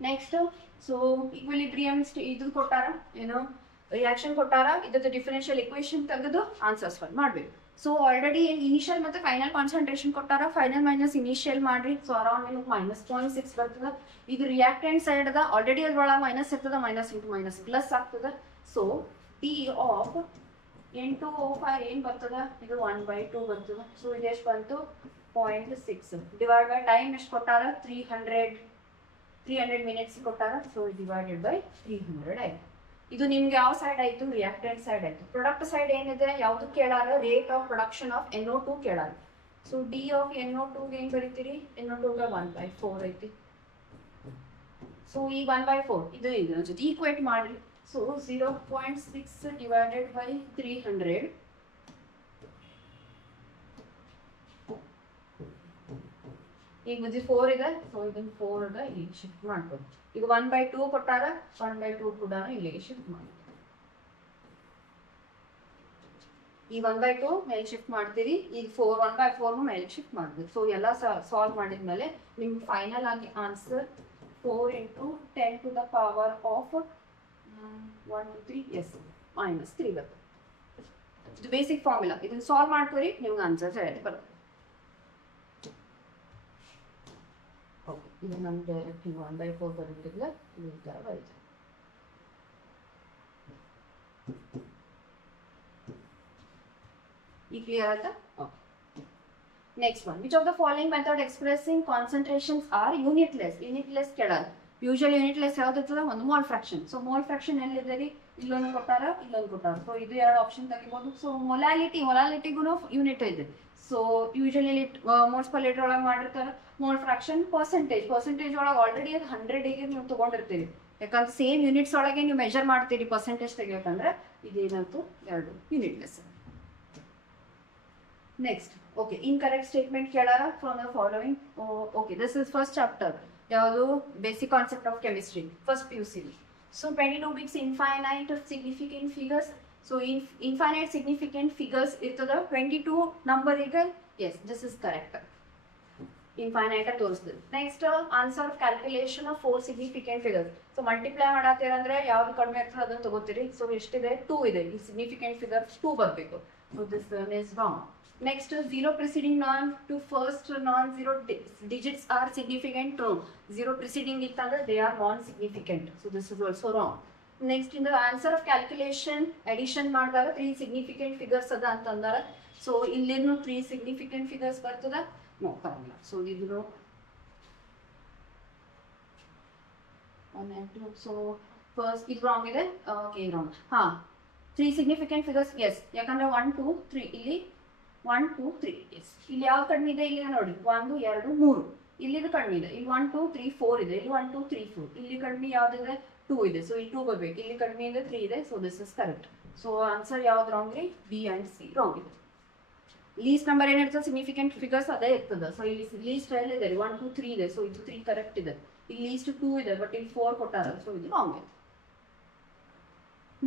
Next, so equilibrium ಇದು ಕೊಟ್ಟಾರ, ಏನು ರಿಯಾಕ್ಷನ್ ಕೊಟ್ಟಾರ. ಇದ್ರದ್ದು ಡಿಫರೆನ್ಷಿಯಲ್ ಇಕ್ವೇಶನ್ ತೆಗೆದು ಆನ್ಸರ್ಸ್ ಫೈಂಡ್ ಮಾಡಬೇಕು. ಸೊ ಆಲ್ರೆಡಿ ಇನಿಷಿಯಲ್ ಮತ್ತು ಫೈನಲ್ ಕಾನ್ಸಂಟ್ರೇಷನ್ ಕೊಟ್ಟಾರ. ಫೈನಲ್ ಮೈನಸ್ ಇನಿಷಿಯಲ್ ಮಾಡ್ರಿ. ಸೊ ಅರೌಂಡ್ ನಿಮಗೆ -0.6 ಬರ್ತದೆ. ಇದು ರಿಯಾಕ್ಟೆಂಟ್ ಸೈಡ್ ಅದ. ಆಲ್ರೆಡಿ ಅದ್ರೊಳಗೆ ಮೈನಸ್ ಇರ್ತದೆ. ಮೈನಸ್ ಇಂಟು ಮೈನಸ್ ಪ್ಲಸ್ ಆಗ್ತದೆ. ಸೊ ಡಿ ಆಫ್ N2O5 ಏನು ಬರ್ತದೆ? ಇದು 1/2 ಬರ್ತದೆ. ಸೊ ಇದು ಎಷ್ಟು ಬಂತು? 0.6 ಡಿವೈಡ್ ಬೈ ಟೈಮ್ ಎಷ್ಟು ಕೊಟ್ಟಾರ? 300 ಮಿನಿಟ್ಸ್ ಕೊಟ್ಟಾರ. ಸೊ ಡಿವೈಡೆಡ್ ಬೈ 300 ಆಯ್ತು. ಇದು ನಿಮ್ಗೆ ಯಾವ ಸೈಡ್ ಆಯ್ತು? ರಿಯಾಕ್ಟೆಂಟ್ ಸೈಡ್ ಆಯ್ತು. ಪ್ರಾಡಕ್ಟ್ ಸೈಡ್ ಏನಿದೆ ಯಾವ್ದು ಕೇಳಾರ? Rate of production of NO2 ಕೇಳಾರ. ಸೊ ಡಿ ಆಫ್ NO2 ಏನು ಬರೀತೀರಿ? NO2 1/4 ಐತಿ. ಸೊ ಈ 1/4 ಇದು ಜೊತೆ ಈಕ್ವೇಟ್ ಮಾಡ್ರಿ. ಸೊ 0.6 ಡಿವೈಡೆಡ್ ಬೈ 300 ಈಗ ಇದು 4 ಇದೆ, ಸೊ ಇದನ್ನ 4 ಇಲ್ಲಿ ಶಿಫ್ಟ್ ಮಾಡ್ಬೋದು. ಈಗ 1/2 ಕೊಟ್ಟಾರ, 1/2 ಕೂಡ ಇಲ್ಲಿಗೆ ಶಿಫ್ಟ್ ಮಾಡಿ. ಈ 1/2 ಮೇಲೆ ಶಿಫ್ಟ್ ಮಾಡ್ತೀರಿ, ಈಗ 1/4 ಮೇಲೆ ಶಿಫ್ಟ್ ಮಾಡ್ತೀವಿ. ಸೊ ಎಲ್ಲ ಸಾಲ್ವ್ ಮಾಡಿದ್ಮೇಲೆ ನಿಮ್ಗೆ ಫೈನಲ್ ಆಗಿ answer 4 × 10 to the power of 1 2 3 S -3 ಬರ್ತದೆ. ಇದು ಬೇಸಿಕ್ ಫಾರ್ಮುಲಾ. ಇದನ್ನ ಸಾಲ್ವ್ ಮಾಡ್ಕೊರಿ, ನಿಮ್ಗೆ ಆನ್ಸರ್ ಸರಿ ಬರುತ್ತೆ. ಓಕೆ, ಇದು ನಮ್ಮ ಡೈರೆಕ್ಟ್ 1/4 ಬರೋದಿಲ್ಲ, ಈ ಥರ ಬರುತ್ತೆ. Clear ಆಯ್ತಾ? Okay. Next one. Which of the following method expressing concentrations are unitless? Unitless ಕೇಳಲ್ಲ. Usually unitless ಯಾವ್ದು ಇರ್ತದೆ? ಒಂದು mole fraction. So mole fraction ಎಲ್ಲಿದೆ ರೀ? ಇಲ್ಲೊಂದು ಕೊಟ್ಟಾರ, ಇಲ್ಲೊಂದು ಕೊಟ್ಟಾರ. ಸೊ ಇದು ಎರಡು ಆಪ್ಷನ್ ತೆಗಿಬೋದು. ಸೊ ಮೊಲಾಲಿಟಿಗೂ ಯೂನಿಟ್ ಇದೆ. So usually moles per litre ಒಳಗೆ ಮಾಡಿರ್ತಾರೆ. ಮೋಲ್ ಫ್ರಾಕ್ಷನ್ ಪರ್ಸೆಂಟೇಜ್ ಒಳಗೆ ಆಲ್ರೆಡಿ ಅದು 100ಗೆ ನೀವು ತಗೊಂಡಿರ್ತೀರಿ. ಯಾಕಂದ್ರೆ ಸೇಮ್ ಯೂನಿಟ್ಸ್ ಒಳಗೆ ನೀವು ಮೆಜರ್ ಮಾಡ್ತೀರಿ ಪರ್ಸೆಂಟೇಜ್ ತೆಗಿಬೇಕಂದ್ರೆ. ಇದೇನಂತೂ ಎರಡು unitless. Next, okay, incorrect statement ಕೇಳಾರ from the following. Okay, this is first chapter. ಯಾವುದು basic concept of chemistry, first PUC. So Penny Rubik's infinite significant figures. So infinite significant figures ಇರ್ತದ 22 number ಇದೆ. Yes, this is correct. Infinite ತೋರಿಸ್ತದೆ. Next, answer of calculation of 4 significant figures. So multiply ಮಾಡಾತೀರಂದ್ರೆ ಯಾವ್ದು ಕಡಿಮೆ ಇರ್ತದೆ ಅದನ್ನ ತಗೋತೀರಿ. So ಎಷ್ಟಿದೆ? 2 ಇದೆ. ಈ significant figure 2 ಬರಬೇಕು. So this one is wrong. Next, 0 preceding non to first non-zero digits are significant. True. 0 preceding it, they are non-significant. So this is also wrong. Next, in the answer of calculation, addition ಮಾಡಿದಾಗ 3 significant figures ಅದ ಅಂತಂದಾರ. So ಇಲ್ಲೇನು 3 significant figures ಬರ್ತದ? No, ಬರಲ್ಲ. So ಇದು so first ಇದು wrong ಇದೆ. Okay, wrong. 3 significant figures, yes. ಯಾಕಂದ್ರೆ 1 2 3 ಇಲ್ಲಿ 1 2 3 yes. ಇಲ್ಲಿ ಯಾವ್ದು ಕಡಿಮೆ ಇದೆ? ಇಲ್ಲಿ ನೋಡಿ 1 2 3. ಇಲ್ಲಿದು ಕಡಿಮೆ ಇದೆ. ಇಲ್ಲಿ 1 2 3 4 ಇದೆ. ಇಲ್ಲಿ 1 2 3 4. ಇಲ್ಲಿ ಕಡಿಮೆ ಯಾವ್ದಿದೆ? 2 ಇದೆ. ಸೊ ಇಲ್ಲಿ 2 ಬರಬೇಕು. ಇಲ್ಲಿ ಕಡಿಮೆ ಇದೆ 3 ಇದೆ. So this is correct. So answer ಯಾವ್ದು ರಾಂಗ್ ರೀ? ಬಿ ಅಂಡ್ ಸಿ ರಾಂಗ್ ಇದೆ. ಲೀಸ್ಟ್ ನಂಬರ್ ಏನಿರ್ತದೆ? ಸಿಗ್ನಿಫಿಕೆಂಟ್ ಫಿಗರ್ಸ್ ಅದೇ ಇರ್ತದೆ. ಸೊ ಇಲ್ಲಿ ಲೀಸ್ಟ್ ಎಲ್ಲಿದೆ? 1 2 3 ಇದೆ. ಸೊ ಇದು 3 ಕರೆಕ್ಟ್ ಇದೆ. ಇಲ್ಲಿ ಲೀಸ್ಟ್ 2 ಇದೆ, ಬಟ್ ಇಲ್ಲಿ 4 ಕೊಟ್ಟಾರ. ಸೊ ಇದು ರಾಂಗ್ ಇದೆ.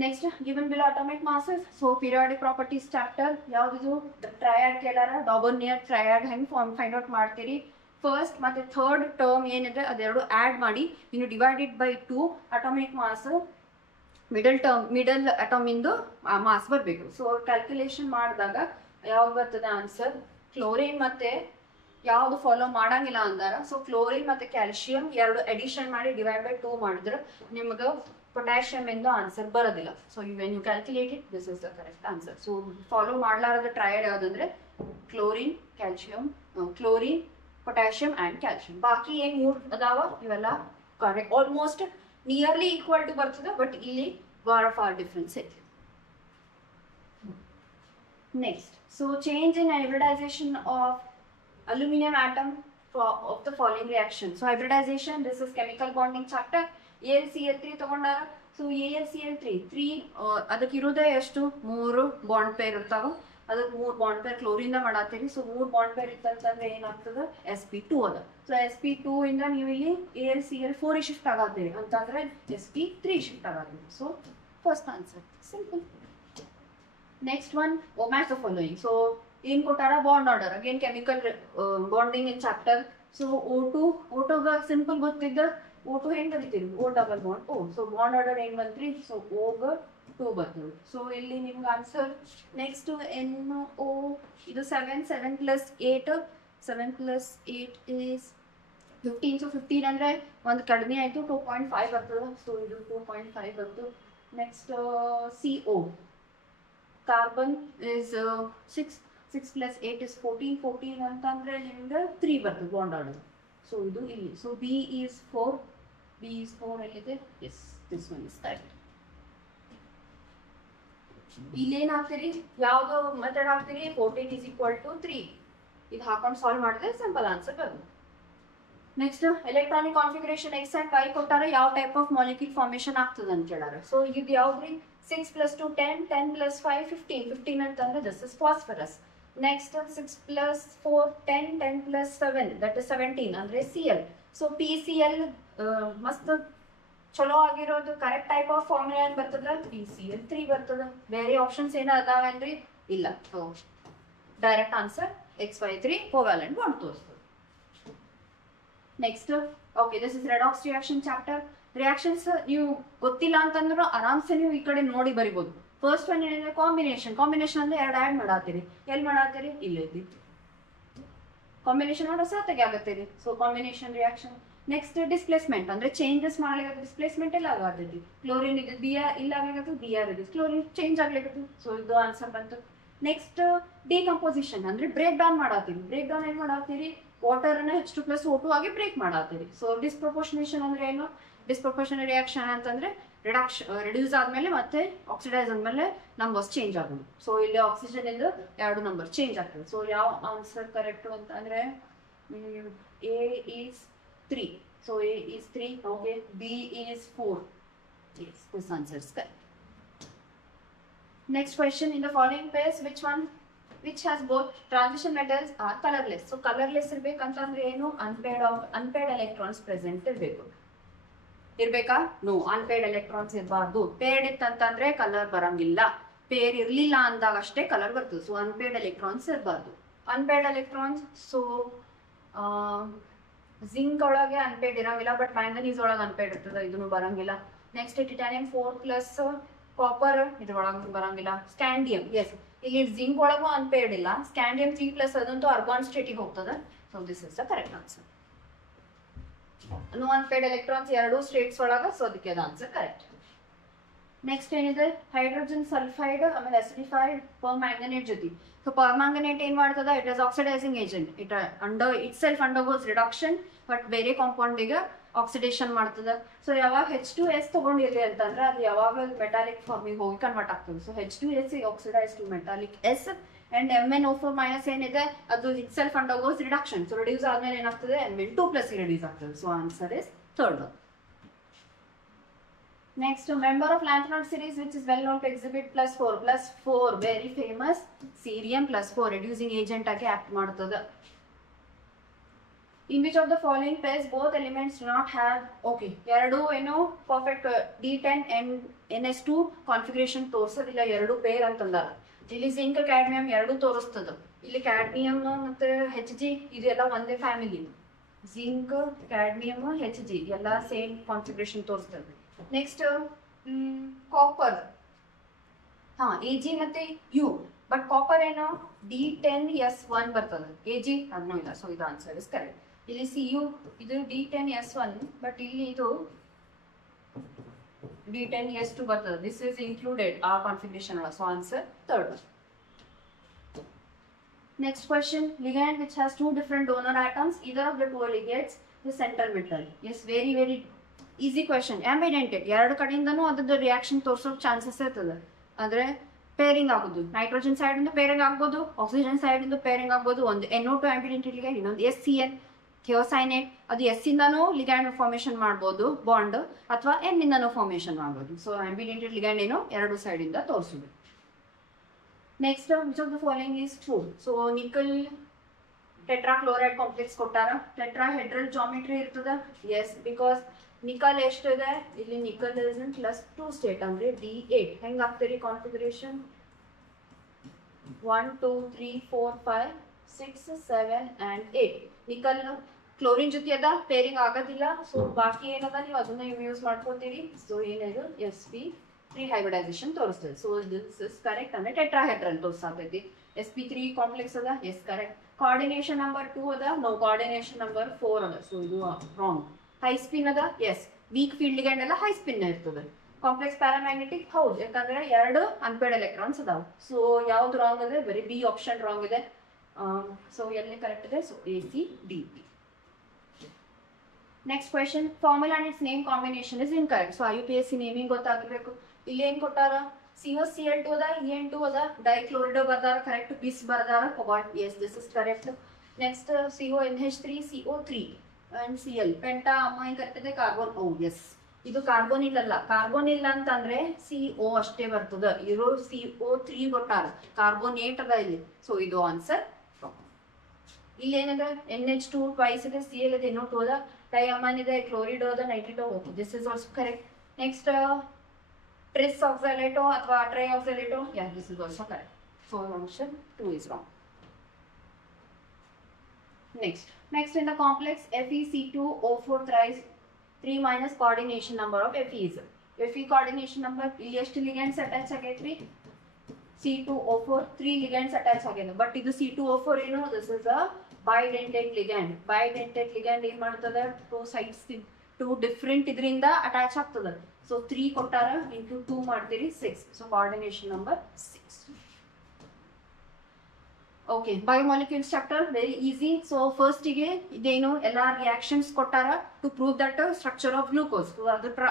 Next, given below atomic masses, so periodic properties chapter, ಯಾವ್ದು ಟ್ರಯಾಡ್ ಕೇಳಾರ, ಡಾಬರ್ನಿಯರ್ ಟ್ರಯಾಡ್ ಹೆಂಗೆ ಫೈಂಡ್ ಔಟ್ ಮಾಡ್ತೀರಿ? ಫಸ್ಟ್ ಮತ್ತೆ ಥರ್ಡ್ ಟರ್ಮ್ ಏನಿದೆ ಅದೆರಡು ಆ್ಯಡ್ ಮಾಡಿ ಇನ್ನು divided by 2 atomic mass middle ಅಟಾಮಿಂದು ಮಾಸ್ ಬರಬೇಕು. ಸೊ ಕ್ಯಾಲ್ಕುಲೇಷನ್ ಮಾಡಿದಾಗ ಯಾವ್ದು ಬರ್ತದೆ ಆನ್ಸರ್? ಕ್ಲೋರಿನ್ ಮತ್ತೆ ಯಾವ್ದು ಫಾಲೋ ಮಾಡಂಗಿಲ್ಲ ಅಂದಾರ. ಸೊ ಕ್ಲೋರಿನ್ ಮತ್ತೆ ಕ್ಯಾಲ್ಸಿಯಂ ಎರಡು ಎಡಿಷನ್ ಮಾಡಿ ಡಿವೈಡ್ ಬೈ 2 ಮಾಡಿದ್ರೆ ನಿಮ್ಗೆ potassium ಎಂದು ಆನ್ಸರ್ ಬರೋದಿಲ್ಲ. So when you calculate it, this is the correct answer. So follow ಮಾಡಲಾರದ ಟ್ರಯಡ್ ಯಾವುದಂದ್ರೆ chlorine, calcium, chlorine, potassium and calcium. ಬಾಕಿ ಏನು 3 ಅದಾವ ಇವೆಲ್ಲ ಕರೆಕ್ಟ್, ಆಲ್ಮೋಸ್ಟ್ ನಿಯರ್ಲಿ ಈಕ್ವಲ್ ಟು ಬರ್ತದೆ, ಬಟ್ ಇಲ್ಲಿ ಫಾರ್ ಡಿಫ್ರೆನ್ಸ್ ಐತಿ. Next, so change in hybridisation of aluminium atom of the following reaction. So hybridization, this is chemical bonding chapter. AlCl3 ತಗೊಂಡಾರ. So AlCl3 ಅದಕ್ಕೆ ಇರೋದೇ ಎಷ್ಟು? 3 ಬಾಂಡ್ ಪೇರ್ ಇರ್ತಾವ. ಅದಕ್ಕೆ 3 bond pair ಕ್ಲೋರಿಂದ ಮಾಡತ್ತೀರಿ. ಸೊ 3 ಬಾಂಡ್ ಪೇರ್ ಇತ್ತಂತಂದ್ರೆ ಏನಾಗ್ತದೆ? sp2 ಅದ. ಸೊ sp2 ಇಂದ ನೀವು ಇಲ್ಲಿ AlCl4 ಶಿಫ್ಟ್ ಆಗತ್ತೀರಿ ಅಂತಂದ್ರೆ sp3 ಶಿಫ್ಟ್ ಆಗತ್ತೀರಿ. So first answer simple. Next one, match the following. So ಏನ್ ಕೊಟ್ಟಾರ? Bond order. Again chemical bonding in chapter. So O2 simple ಗೊತ್ತಿದ್ದ O2 ಹೆಂಗ್ ಕರಿತೀರಿ? O double bond O. So bond order ಏನ್ ಬಂತ್ರಿ? ಸೊ Oಗ 2 ಬರ್ತದೆ. So ಇಲ್ಲಿ ನಿಮ್ಗೆ ಆನ್ಸರ್ ನೆಕ್ಸ್ಟ್ NO ಇದು 7 + 8 7 + 8 is 15. ಸೊ 15 ಅಂದ್ರೆ ಒಂದು ಕಡಿಮೆ ಆಯ್ತು, 2.5 ಬರ್ತದೆ. ಸೊ ಇದು 2.5 ಬಂತು. Next CO carbon is 6 + 8 is 14 ಅಂತಂದ್ರೆ ನಿಮ್ಗೆ 3 ಬರ್ತದೆ ಬಾಂಡ್ ಆರ್ಡರ್. ಸೊ ಇದು ಇಲ್ಲಿ. ಸೊ B is 4 ಎಲ್ಲಿದೆ? Yes, this one is correct. ಇಲ್ಲೇನು ಹಾಕ್ತೀರಿ? ಯಾವ್ದು ಮೆಥಡ್ ಹಾಕ್ತೀರಿ? 14 = 3. ಇದು ಹಾಕೊಂಡು ಸಾಲ್ವ್ ಮಾಡಿದ್ರೆ ಸಿಂಪಲ್ ಆನ್ಸರ್ ಬರುತ್ತೆ. Next, electronic configuration X and Y ಕೊಟ್ಟಾರ. ಯಾವ ಟೈಪ್ ಆಫ್ ಮಾಲಿಕ್ಯೂಲ್ ಫಾರ್ಮೇಷನ್ ಆಗ್ತದೆ ಅಂತ ಕೇಳಾರ. ಸೊ ಇದು ಯಾವ್ದ್ರಿ? 6 + 2 10 + 5 15 ಅಂತಂದ್ರೆ this is phosphorus. Next 6 plus 4 10, 10 plus 7 that is 17 ಅಂದ್ರೆ CL. So PCL ಮಸ್ತ್ ಚಲೋ ಆಗಿರೋದು ಕರೆಕ್ಟ್ ಟೈಪ್ ಆಫ್ ಫಾರ್ಮುಲಾ ಏನ್ ಬರ್ತದ PCl3 ಬರ್ತದ. ಬೇರೆ ಆಪ್ಷನ್ಸ್ ಏನ ಅದಾವೇನ್ರಿ ಇಲ್ಲ. So direct answer XY3 covalent bond ತೋರಿಸ್ತದೆ. Next okay this is redox reaction chapter. Reactions ನೀವು ಗೊತ್ತಿಲ್ಲ ಅಂತಂದ್ರೂ ಆರಾಮ್ಸೆ ನೀವು ಈ ಕಡೆ ನೋಡಿ ಬರಿಬೋದು. ಫಸ್ಟ್ ಒನ್ ಏನಿದೆ ಕಾಂಬಿನೇಷನ್. ಕಾಂಬಿನೇಷನ್ ಅಂದ್ರೆ ಎರಡು ಆ್ಯಡ್ ಮಾಡಾತೀರಿ. ಎಲ್ಲಿ ಮಾಡಾತೀರಿ ಇಲ್ಲಿ ಕಾಂಬಿನೇಷನ್ ಮಾಡೋ ಸಾತಾಗಿ ಆಗತ್ತೀರಿ. So combination reaction. Next displacement ಅಂದ್ರೆ ಚೇಂಜಸ್ ಮಾಡ್ಲಿಕ್ಕೆ ಡಿಸ್ಪ್ಲೇಸ್ಮೆಂಟ್ ಎಲ್ಲ ಆಗತ್ತೈತಿ. ಕ್ಲೋರಿನ್ ಇದೆ BR ಇಲ್ಲ ಆಗತ್ತೆ BR ಇದೆ ಕ್ಲೋರಿನ್ ಚೇಂಜ್ ಆಗ್ಲಿಕ್ಕೆ. ಸೊ ಇದು ಆನ್ಸರ್ ಬಂತು. ನೆಕ್ಸ್ಟ್ ಡಿಕಂಪೋಸಿಷನ್ ಅಂದ್ರೆ ಬ್ರೇಕ್ ಡೌನ್ ಮಾಡಾತೀರಿ. ಬ್ರೇಕ್ ಡೌನ್ ಏನ್ ಮಾಡಾತೀರಿ ವಾಟರ್ ಅನ್ನ H2+O2 ಆಗಿ ಬ್ರೇಕ್ ಮಾಡಾತೀರಿ. ಸೊ ಡಿಸ್ಪ್ರಪೋರ್ಷನೇಷನ್ ಅಂದ್ರೆ ಏನು ಡಿಸ್ಪ್ರಪೋರ್ಷನ್ ರಿಯಾಕ್ಷನ್ ಅಂತಂದ್ರೆ ರಿಡ್ಯೂಸ್ ಆದ್ಮೇಲೆ ಮತ್ತೆ ಆಕ್ಸಿಡೈಸ್ ಆದ್ಮೇಲೆ ನಂಬರ್ಸ್ ಚೇಂಜ್ ಆಗೋದು. ಸೊ ಇಲ್ಲಿ ಆಕ್ಸಿಜನ್ ಇಂದ ಎರಡು ನಂಬರ್ ಚೇಂಜ್ ಆಗ್ತದೆ. ಸೊ ಯಾವ ಆನ್ಸರ್ ಕರೆಕ್ಟ್ ಅಂತ ಅಂದ್ರೆ A is 3. So A is 3. Okay. B is 4. Yes, this answer is correct. Next question in the following pairs, which has both transition metals are colorless. So colorless ಇರ್ಬೇಕಂತಂದ್ರೆ ಏನು unpaired electrons present ಇರಬೇಕು. ಇರ್ಬೇಕಾ no unpaired electrons ಇರಬಾರ್ದು. ಪೇರ್ಡ್ ಇತ್ತಂತಂದ್ರೆ colour ಬರಂಗಿಲ್ಲ. Peer ಇರ್ಲಿಲ್ಲ ಅಂದಾಗ ಅಷ್ಟೇ colour ಬರ್ತದೆ. So unpaired electrons ಇರಬಾರ್ದು. Unpaired electrons so zinc ಒಳಗೆ ಅನ್ಪೇರ್ಡ್ ಇರಂಗಿಲ್ಲ ಬಟ್ ಮ್ಯಾಂಗನೀಸ್ ಒಳಗೆ ಅನ್ಪೇರ್ಡ್ ಇರ್ತದೆ. ಇದನ್ನು ಬರಂಗಿಲ್ಲ. ನೆಕ್ಸ್ಟ್ ಟಿಟಾನಿಯಂ 4+ ಕಾಪರ್ ಇದ್ರೊಳಗೆ ಬರಂಗಿಲ್ಲ. ಸ್ಕ್ಯಾಂಡಿಯಂ ಎಸ್ ಇಲ್ಲಿ ಜಿಂಕ್ ಒಳಗೂ ಅನ್ಪೇರ್ಡ್ ಇಲ್ಲ. ಸ್ಕ್ಯಾಂಡಿಯಂ 3+ ಅದಂತೂ ಅರ್ಗಾನ್ ಸ್ಟೇಟಿಗೆ ಹೋಗ್ತದೆ. So this is the correct answer. No unpaired electrons ಎರಡು ಸ್ಟೇಟ್ಸ್ ಒಳಗ. ಸೊ ಅದಕ್ಕೆ ಅದು ಆನ್ಸರ್ ಕರೆಕ್ಟ್. ನೆಕ್ಸ್ಟ್ ಏನಿದೆ ಹೈಡ್ರೋಜನ್ ಸಲ್ಫೈಡ್ ಆಮೇಲೆ ಅಸಿಡಿಫೈಡ್ ಪರ್ಮ್ಯಾಂಗನೇಟ್ ಜೊತೆ. ಸೊ ಪರ್ಮ್ಯಾಂಗನೇಟ್ ಏನ್ ಮಾಡ್ತದ it is oxidising agent. It self undergoes reduction but ಬೇರೆ ಕಾಂಪೌಂಡಿಗೆ ಆಕ್ಸಿಡೇಷನ್ ಮಾಡ್ತದ. ಸೊ ಯಾವಾಗ H2S ತಗೊಂಡಿರಿ ಅಂತಂದ್ರೆ ಅದು ಯಾವಾಗ ಮೆಟಾಲಿಕ್ ಫಾರ್ಮಿಗೆ ಹೋಗಿ ಕನ್ವರ್ಟ್ ಆಗ್ತದೆ. So H2S oxidise to metallic S and MnO4- ಏನಿದೆ ಅದು itself undergoes reduction. So reduce ಆದ್ಮೇಲೆ ಏನಾಗ್ತದೆ Mn2+ ರಿಡ್ಯೂಸ್ ಆಗ್ತದೆ. So answer is third one. Next, a member of lanthanide series which is well known to exhibit +4. +4 very famous cerium +4 reducing agent ಆಗಿ act ಮಾಡ್ತದೆ. In which of the following pairs both elements do not have okay ಎರಡು ಏನು perfect D10 and NS2 configuration ತೋರಿಸೋದಿಲ್ಲ. ಎರಡು peer ಅಂತಂದಾರ. ಇಲ್ಲಿ zinc cadmium ಎರಡು ತೋರಿಸ್ತದ. ಇಲ್ಲಿ cadmium ಮತ್ತೆ Hg ಇದೆಲ್ಲ ಒಂದೇ ಫ್ಯಾಮಿಲಿ. ಜಿಂಕ್ ಕ್ಯಾಡ್ಮಿಯಂ Hg ಎಲ್ಲ ಸೇಮ್ ಕಾನ್ಫಿಗರೇಷನ್ ತೋರಿಸ್ತದೆ. ನೆಕ್ಸ್ಟ್ ಕಾಪರ್ Ag ಮತ್ತೆ U ಬಟ್ ಕಾಪರ್ ಏನು D10S1 ಬರ್ತದೆ. Ag ಅದನ್ನೂ ಇಲ್ಲ. ಸೊ ಇದು ಆನ್ಸರ್ ಇಸ್ ಕರೆಕ್ಟ್. ಇಲ್ಲಿ Cu ಇದು D10S1 ಬಟ್ ಇಲ್ಲಿ ಇದು D10S2 ಬರ್ತದೆ. ದಿಸ್ ಇಸ್ ಇನ್ಕ್ಲೂಡೆಡ್ ಆ ಕಾನ್ಫಿಗರೇಷನ್ ಒಳಗೆ. So answer third. Next question, ligand which has two different donor atoms, either of the two ligates the center metal. Yes, very very easy question. Ambidentate ಎರಡು ಕಡೆಯಿಂದನೂ ಅದರ reaction ತೋರಿಸೋ chances ಇರ್ತದೆ. ಅಂದ್ರೆ pairing ಆಗೋದು nitrogen side ಇಂದ pairing ಆಗ್ಬೋದು, oxygen side ಇಂದ ಪೇರಿಂಗ್ ಆಗ್ಬೋದು. ಒಂದು NO2 ಆಂಬಿಡೆಂಟೇಟ್ ಲಿಗ್ಯಾಂಡ್, ಇನ್ನೊಂದು SCN ಥಿಯೋಸೈನೇಟ್. ಅದು S ಇಂದನೂ ಲಿಗ್ಯಾಂಡ್ ಫಾರ್ಮೇಶನ್ ಮಾಡ್ಬೋದು ಬಾಂಡ್, ಅಥವಾ N ಇಂದನೂ ಫಾರ್ಮೇಶನ್ ಮಾಡ್ಬೋದು. ಸೊ ಆಂಬಿಡೆಂಟೇಟ್ ಲಿಗ್ಯಾಂಡ್ ಏನು ಎರಡು ಸೈಡ್ ಇಂದ ತೋರಿಸೋದು. Next, which of the following is true? So nickel tetrachloride complex ಕೊಟ್ಟಾರ. ಟೆಟ್ರಾಹೆಡ್ರಲ್ ಜಾಮೆಟ್ರಿ ಇರ್ತದ. Yes, because ನಿಕಲ್ ಎಷ್ಟಿದೆ ಇಲ್ಲಿ ನಿಕಲ್ ಇಸ್ ಇನ್ +2 ಸ್ಟೇಟ್ ಅಂದ್ರೆ D8. ಹೆಂಗ್ ಆಗ್ತೀರಿ ಕಾನ್ಫಿಗರೇಷನ್ 1 2 3 4 5 6 7 and 8. ನಿಕಲ್ ಕ್ಲೋರಿನ್ ಜೊತೆ ಅದ ಪೇರಿಂಗ್ ಆಗೋದಿಲ್ಲ. ಸೊ ಬಾಕಿ ಏನದ ನೀವು ಅದನ್ನ ಯೂಸ್ ಮಾಡ್ಕೊತೀರಿ. ಸೊ ಏನಿದು sp3 ಹೈಬ್ರಿಡೈಸೇಷನ್ ತೋರಿಸ್ತದೆ. So this is correct. ಅಂದ್ರೆ ಟೆಟ್ರಾಹೆಡ್ರಲ್ ತೋರಿಸ್ತೈತಿ. sp3 ಕಾಂಪ್ಲೆಕ್ಸ್ ಅದ. Yes correct. ಕೋಆರ್ಡಿನೇಷನ್ ನಂಬರ್ 2 ಅದ. ನೋ ಕೋಆರ್ಡಿನೇಷನ್ ನಂಬರ್ 4 ಅದ. ಸೊ ಇದು ರಾಂಗ್. ಹೈ ಸ್ಪಿನ್ ಅದ. ಎಸ್ ವೀಕ್ ಫೀಲ್ಡ್ ಲಿಗ್ಯಾಂಡ್ ಎಲ್ಲ ಹೈ ಸ್ಪಿನ್ ಇರ್ತದೆ. ಕಾಂಪ್ಲೆಕ್ಸ್ ಪ್ಯಾರಾಮ್ಯಾಗ್ನೆಟಿಕ್ ಹೌದು, ಯಾಕಂದ್ರೆ ಎರಡು ಅನ್ಪೇರ್ಡ್ ಎಲೆಕ್ಟ್ರಾನ್ಸ್ ಅದಾವ. ಸೊ ಯಾವ್ದು ರಾಂಗ್ ಇದೆ ಬರೀ ಬಿ ಆಪ್ಷನ್ ರಾಂಗ್ ಇದೆ. ಸೊ ಎಲ್ಲಿ ಕರೆಕ್ಟ್ ಇದೆ? So ACDP. Next question, formula and its name combination is incorrect. So IUPAC naming ಗೊತ್ತಾಗಬೇಕು. ಇಲ್ಲಿ ಏನ್ ಕೊಟ್ಟಾರ? COCl2 ಅದ, En2 ಅದ, ಡೈಕ್ಲೋರಿಡೋ ಬರ್ದಾರ, ಕರೆಕ್ಟ್ ಬಿಸ್ ಬರ್ದಾರ, cobalt. Yes this is correct. Next CONH3 CO3 and Cl penta amine correct ಇದೆ. ಕಾರ್ಬನ್ ಓ ಎಸ್ ಇದು ಕಾರ್ಬೋನಿಲ್ ಅಲ್ಲ. ಕಾರ್ಬೋನಿಲ್ ಅಂತಂದ್ರೆ CO ಅಷ್ಟೇ ಬರ್ತದ. ಇರೋ CO3 ಕೊಟ್ಟಾರ, ಕಾರ್ಬೋನೇಟ್ ಅದ ಇಲ್ಲಿ. ಸೊ ಇದು ಆನ್ಸರ್. ಇಲ್ಲಿ ಏನಿದೆ NH2 ಟ್ವೈಸ್ ಇದೆ, Cl ಇದೆ, NO2 ಅದ, ಡೈಅಮೈನ್ ಇದೆ, ಕ್ಲೋರಿಡ್ ಅದ, nitrate okay, this is also correct. Next tris oxalato ಅಥವಾ tri oxalato, yeah this is also correct. So option 2 is wrong. Next in the complex FeC2O4 thrice 3 minus coordination number of Fe's. Fe coordination number ಇಲ್ಲಿ ಎಷ್ಟು ligands attach ಆಗೈತ್ರಿ? C2O4 3 ligands attach ಆಗ್ಯದ. But ಇದು C2O4 ಏನು? This is a bidentate ligand. Bidentate ligand ಏನ್ ಮಾಡ್ತದ? 2 sides 2 different ಇದರಿಂದ attach ಆಗ್ತದ. ಸೊ 3 ಕೊಟ್ಟಾರ into 2 ಮಾಡ್ತೀರಿ 6. So coordination number 6. Okay, biomolecules chapter very easy. So ಫಸ್ಟಿಗೆ ಇದೇನು ಎಲ್ಲ ರಿಯಾಕ್ಷನ್ಸ್ ಕೊಟ್ಟಾರ to prove that structure of glucose.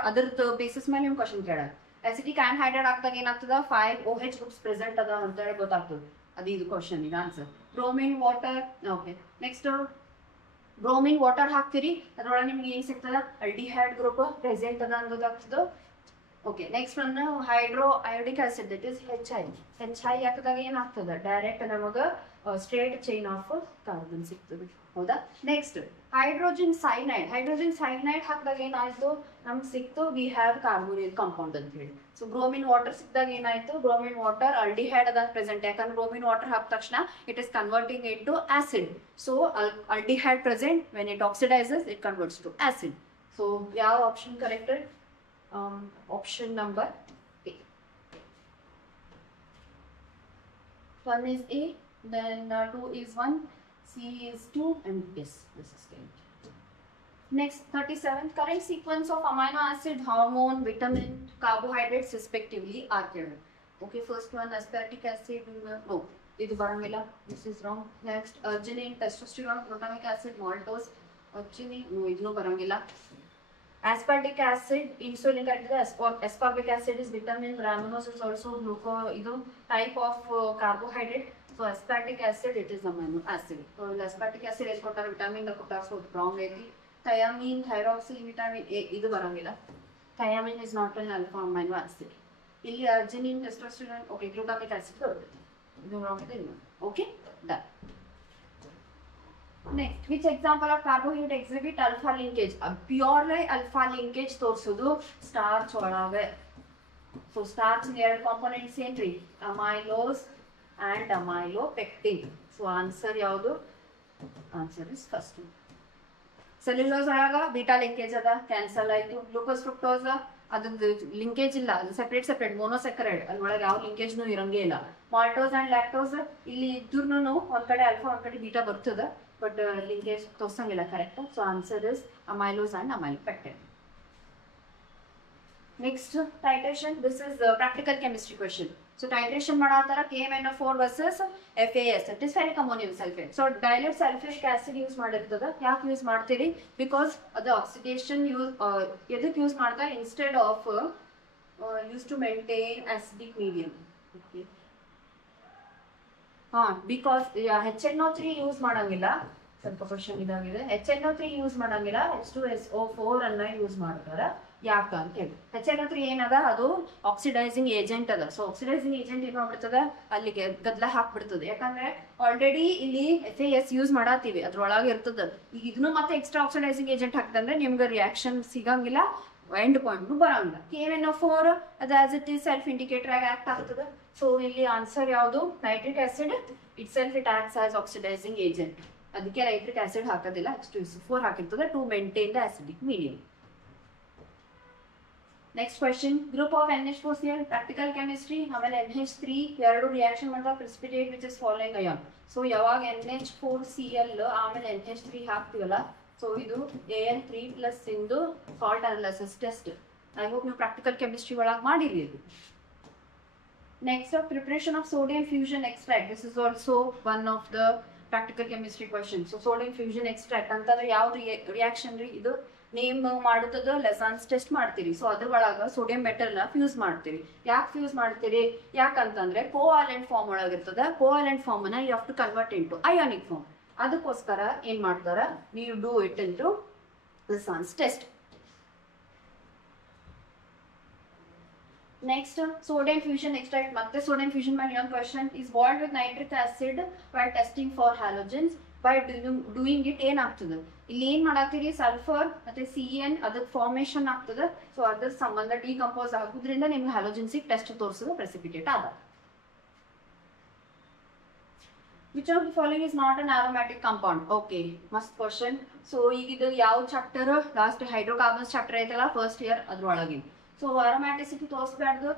ಅದ್ರದ್ದು ಬೇಸಿಸ್ ಮೇಲೆ ನಿಮ್ಗೆ ಕ್ವಶನ್ ಕೇಳ. ಅಸಿಟಿಕ್ ಆನ್ಹೈಡ್ರೈಡ್ ಆಗ್ದಾಗ ಏನಾಗ್ತದ 5 OH ಗ್ರೂಪ್ಸ್ ಪ್ರೆಸೆಂಟ್ ಅದ ಅಂತ ಹೇಳಿ ಗೊತ್ತಾಗ್ತದೆ. ಅದು ಇದು ಕ್ವಶನ್ ಈಗ answer. Bromine water. Okay, next bromine water ಹಾಕ್ತೀರಿ, ಅದ್ರೊಳಗೆ ನಿಮ್ಗೆ ಏನ್ ಸಿಗ್ತದ? ಅಲ್ಡಿಹೈಡ್ ಗ್ರೂಪ್ ಪ್ರೆಸೆಂಟ್ ಅದ ಅಂತ ಗೊತ್ತಾಗ್ತದ. ಓಕೆ, ನೆಕ್ಸ್ಟ್ ಒಂದು hydro iodic acid, that is HI ಹಾಕಿದಾಗ ಏನಾಗ್ತದ? ಡೈರೆಕ್ಟ್ ನಮಗ ಸ್ಟ್ರೇಟ್ ಚೈನ್ ಆಫ್ ಕಾರ್ಬನ್ ಸಿಗ್ತದೆ, ಹೌದಾ? Next hydrogen cyanide. Hydrogen cyanide ಹಾಕಿದಾಗ ಏನಾಯ್ತು? ನಮ್ಗೆ ಸಿಕ್ತು ವಿ ಹ್ಯಾವ್ ಕಾರ್ಬೋನಿಲ್ ಕಾಂಪೌಂಡ್ ಅಂತ ಹೇಳಿ. ಸೊ ಬ್ರೋಮಿನ್ ವಾಟರ್ ಸಿಕ್ಕಿದಾಗ ಏನಾಯ್ತು? ಬ್ರೋಮಿನ್ ವಾಟರ್ ಅಲ್ಡಿಹೈಡ್ ಅದ ಪ್ರೆಸೆಂಟ್. ಯಾಕಂದ್ರೆ ಬ್ರೋಮಿನ್ ವಾಟರ್ ಹಾಕಿದ ತಕ್ಷಣ it is converting into acid. So aldehyde present, when it oxidises it converts to acid. So ಯಾವ ಆಪ್ಷನ್ ಕರೆಕ್ಟೆಡ್? Option number A. 1 is A, then 2 is 1, C is 2, and yes, this is correct. Next, 37. Current sequence of amino acid, hormone, vitamin, carbohydrates respectively are given. Okay, first one aspartic acid. No, idu barangilla. This is wrong. Next, arginine, testosterone, glutamic acid, maltose. Arginine, no, idu barangilla. Aspartic acid, insulin ascorbic acid is vitamin, ramenose is also idu type of carbohydrate. So aspartic acid, it is amino acid. So aspartic acid is kotar vitamin kotar, so wrong edi. Thiamine, thyroxyl, vitamin A idu barangilla. Thiamine is not an alpha amino acid. Illi arginine, testosterone, okay, glutamic acid idu wrong edi. Okay, done. Next, which example of carbohydrate exhibit alpha linkage? Purely alpha linkage ತೋರಿಸೋದು starch ಒಳಗೆ. So starch ಎರಡು components ಏನ್ರಿ? Amylose and amylopectin. So answer ಯಾವುದು? Answer is first. Cellulose ಒಳಗ beta linkage ಅದ, cancel ಆಯ್ತು. Glucose fructose ಅದ್ರದ್ದು linkage ಇಲ್ಲ, ಅದು ಸೆಪರೇಟ್ ಮೊನೋಸೆಕ್ರೈಡ್, ಅದ್ರೊಳಗೆ ಯಾವ ಲಿಂಕೇಜ್ನು ಇರಂಗೇ ಇಲ್ಲ. ಮಾಲ್ಟೋಸ್ ಅಂಡ್ ಲ್ಯಾಕ್ಟೋಸ್ ಇಲ್ಲಿ ಇದ್ರೂ ಒಂದ್ ಕಡೆ ಅಲ್ಫಾ ಒಂದ್ ಕಡೆ ಬೀಟಾ ಬರ್ತದ, but linkage ತೋರ್ಸಂಗಿಲ್ಲ correct. So answer is amylose and amylopectin. Next titration. This is practical chemistry question. So titration ಮಾಡಾತಾರ KMnO4 versus FAS, that is ferric ammonium sulfate. So dilute sulfuric acid use ಮಾಡಿರ್ತದ. ಯಾಕೆ use ಮಾಡ್ತೀರಿ? Because ಅದು oxidation use ಎದಕ್ಕೆ use ಮಾಡ್ತಾರೆ? Instead of use to maintain acidic medium. Okay. Because HNO3 use ಮಾಡಂಗಿಲ್ಲ. ಸ್ವಲ್ಪ question ಇದಾಗಿದೆ. HNO3 ಯೂಸ್ ಮಾಡಂಗಿಲ್ಲ, H2SO4 ಅನ್ನ ಯೂಸ್ ಮಾಡ್ತಾರ. ಯಾಕ ಅಂತ ಹೇಳಿ, HNO3 ಏನದ? ಅದು ಆಕ್ಸಿಡೈಸಿಂಗ್ ಏಜೆಂಟ್ ಅದ. ಸೊ ಆಕ್ಸಿಡೈಸಿಂಗ್ ಏಜೆಂಟ್ ಏನ್ ಮಾಡ್ಬಿಡ್ತದ? ಅಲ್ಲಿಗೆ ಗದ್ದಲ ಹಾಕ್ಬಿಡ್ತದೆ. ಯಾಕಂದ್ರೆ ಆಲ್ರೆಡಿ ಇಲ್ಲಿ FAS ಯೂಸ್ ಮಾಡಾತೀವಿ, ಅದ್ರೊಳಗೆ ಇರ್ತದ. ಈಗ ಇದನ್ನು ಮತ್ತೆ ಎಕ್ಸ್ಟ್ರಾ ಆಕ್ಸಿಡೈಸಿಂಗ್ ಏಜೆಂಟ್ ಹಾಕ್ತಂದ್ರೆ ನಿಮ್ಗೆ ರಿಯಾಕ್ಷನ್ ಸಿಗಂಗಿಲ್ಲ, ಎಂಡ್ ಪಾಯಿಂಟ್ ಬರಂಗಿಲ್ಲ. KMnO4 ಅದು as it is self indicator ಆಗಿ ಆಕ್ಟ್ ಆಗ್ತದ. ಸೊ ಇಲ್ಲಿ ಆನ್ಸರ್ ಯಾವುದು? Nitric acid itself it acts as oxidizing agent. ಅದಕ್ಕೆ ನೈಟ್ರಿಕ್ ಆಸಿಡ್ ಹಾಕೋದಿಲ್ಲ, H2SO4 ಹಾಕಿರ್ತದೆ to maintain the acidic medium. Next question, group of NH4Cl practical chemistry. ಆಮೇಲೆ NH3 ಎರಡು reaction ಮಾಡಿದಾಗ precipitate which is following ion. So ಯಾವಾಗ NH4Cl ಆಮೇಲೆ NH3 ಹಾಕ್ತೀವಲ್ಲ, so ಇದು An3+ ಇಂದು salt analysis test. I hope ನೀವು ಪ್ರಾಕ್ಟಿಕಲ್ ಕೆಮಿಸ್ಟ್ರಿ ಒಳಗೆ ಮಾಡಿರಿ ಇದು. Next up, preparation of sodium fusion extract. This is also one of the practical chemistry questions. So sodium fusion extract ಅಂತಂದ್ರೆ ಯಾವ ರಿಯಾಕ್ಷನ್ ರೀ ಇದು? ನೇಮ್ ಮಾಡುತ್ತದೆ ಲೆಸಾನ್ಸ್ ಟೆಸ್ಟ್ ಮಾಡ್ತೀರಿ. ಸೊ ಅದ್ರ ಒಳಗ ಸೋಡಿಯಂ ಮೆಟಲ್ ನ ಫ್ಯೂಸ್ ಮಾಡ್ತೀರಿ. ಯಾಕೆ ಫ್ಯೂಸ್ ಮಾಡ್ತೀರಿ? ಯಾಕಂತಂದ್ರೆ ಕೋವಾಲೆಂಟ್ ಫಾರ್ಮ್ ಒಳಗಿರ್ತದ. ಕೋವಾಲೆಂಟ್ ಫಾರ್ಮ್ ನ you have to convert into ionic form. ಅದಕ್ಕೋಸ್ಕರ ಏನ್ ಮಾಡ್ತಾರ? ನೀವು do it into Lassaigne's test. Next, sodium fusion extract. ಮತ್ತೆ sodium fusion ಮೇಲೆ ಇನ್ನೊಂದು question is boiled with nitric acid while testing for halogens. By doing it ಏನಾಗ್ತದೆ? ಇಲ್ಲಿ ಏನ್ ಮಾಡಾಕ್ತೀರಿ? ಸಲ್ಫರ್ ಮತ್ತೆ CN ಅದಕ್ಕೆ ಫಾರ್ಮೇಶನ್ ಆಗ್ತದೆ. ಸೊ ಅದ್ರ ಸಂಬಂಧ ಡಿಕಂಪೋಸ್ ಆಗೋದ್ರಿಂದ ನಿಮ್ಗೆ ಹ್ಯಾಲೋಜನ್ಸಿಗೆ ಟೆಸ್ಟ್ ತೋರಿಸೋದು ಪ್ರೆಸಿಪಿಟೇಟ್ ಆದ. Which of the following is not an aromatic compound? Okay, must question. So ಈಗ ಇದು ಯಾವ ಚಾಪ್ಟರ್? ಲಾಸ್ಟ್ ಹೈಡ್ರೋಕಾರ್ಬನ್ಸ್ ಚಾಪ್ಟರ್ ಐತಲ್ಲ ಫಸ್ಟ್ ಇಯರ್ ಅದ್ರೊಳಗೆ. ಸೊ ಅರೋಮ್ಯಾಟಿಸಿಟಿ ತೋರಿಸ್ಬಾರ್ದು,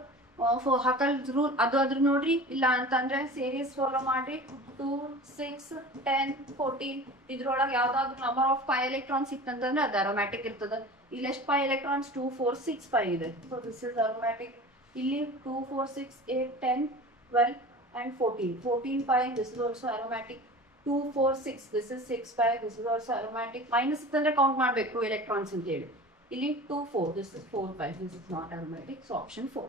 ಹಾಕಲ್ದ್ರು ಅದ್ರ ನೋಡ್ರಿ. ಇಲ್ಲ ಅಂತಂದ್ರೆ ಸೇರೀಸ್ ಫಾಲೋ ಮಾಡ್ರಿ. 2, 6, 10, 14 ಇದ್ರೊಳಗೆ ಯಾವ್ದಾದ್ರು ನಂಬರ್ ಆಫ್ ಪೈ ಎಲೆಕ್ಟ್ರಾನ್ಸ್ ಇತ್ತಂತಂದ್ರೆ ಅದು ಅರೋಮ್ಯಾಟಿಕ್ ಇರ್ತದೆ. ಇಲ್ಲಿ ಎಷ್ಟು ಪೈ ಎಲೆಕ್ಟ್ರಾನ್ಸ್? 2, 4, 6 ಪೈ ಇದೆ. So this is aromatic. ಇಲ್ಲಿ 2, 4, 6, 8, 10, 12 and 14. 14 pi, this is also aromatic. 2, 4, 6, this is 6 pi, this is also aromatic. Minus ಇತ್ತಂದ್ರೆ ಕೌಂಟ್ ಮಾಡ್ಬೇಕು 2 electrons ಅಂತ ಹೇಳಿ. ಇಲ್ಲಿ 2, 4, this is 4 pi, this is not aromatic, so option 4.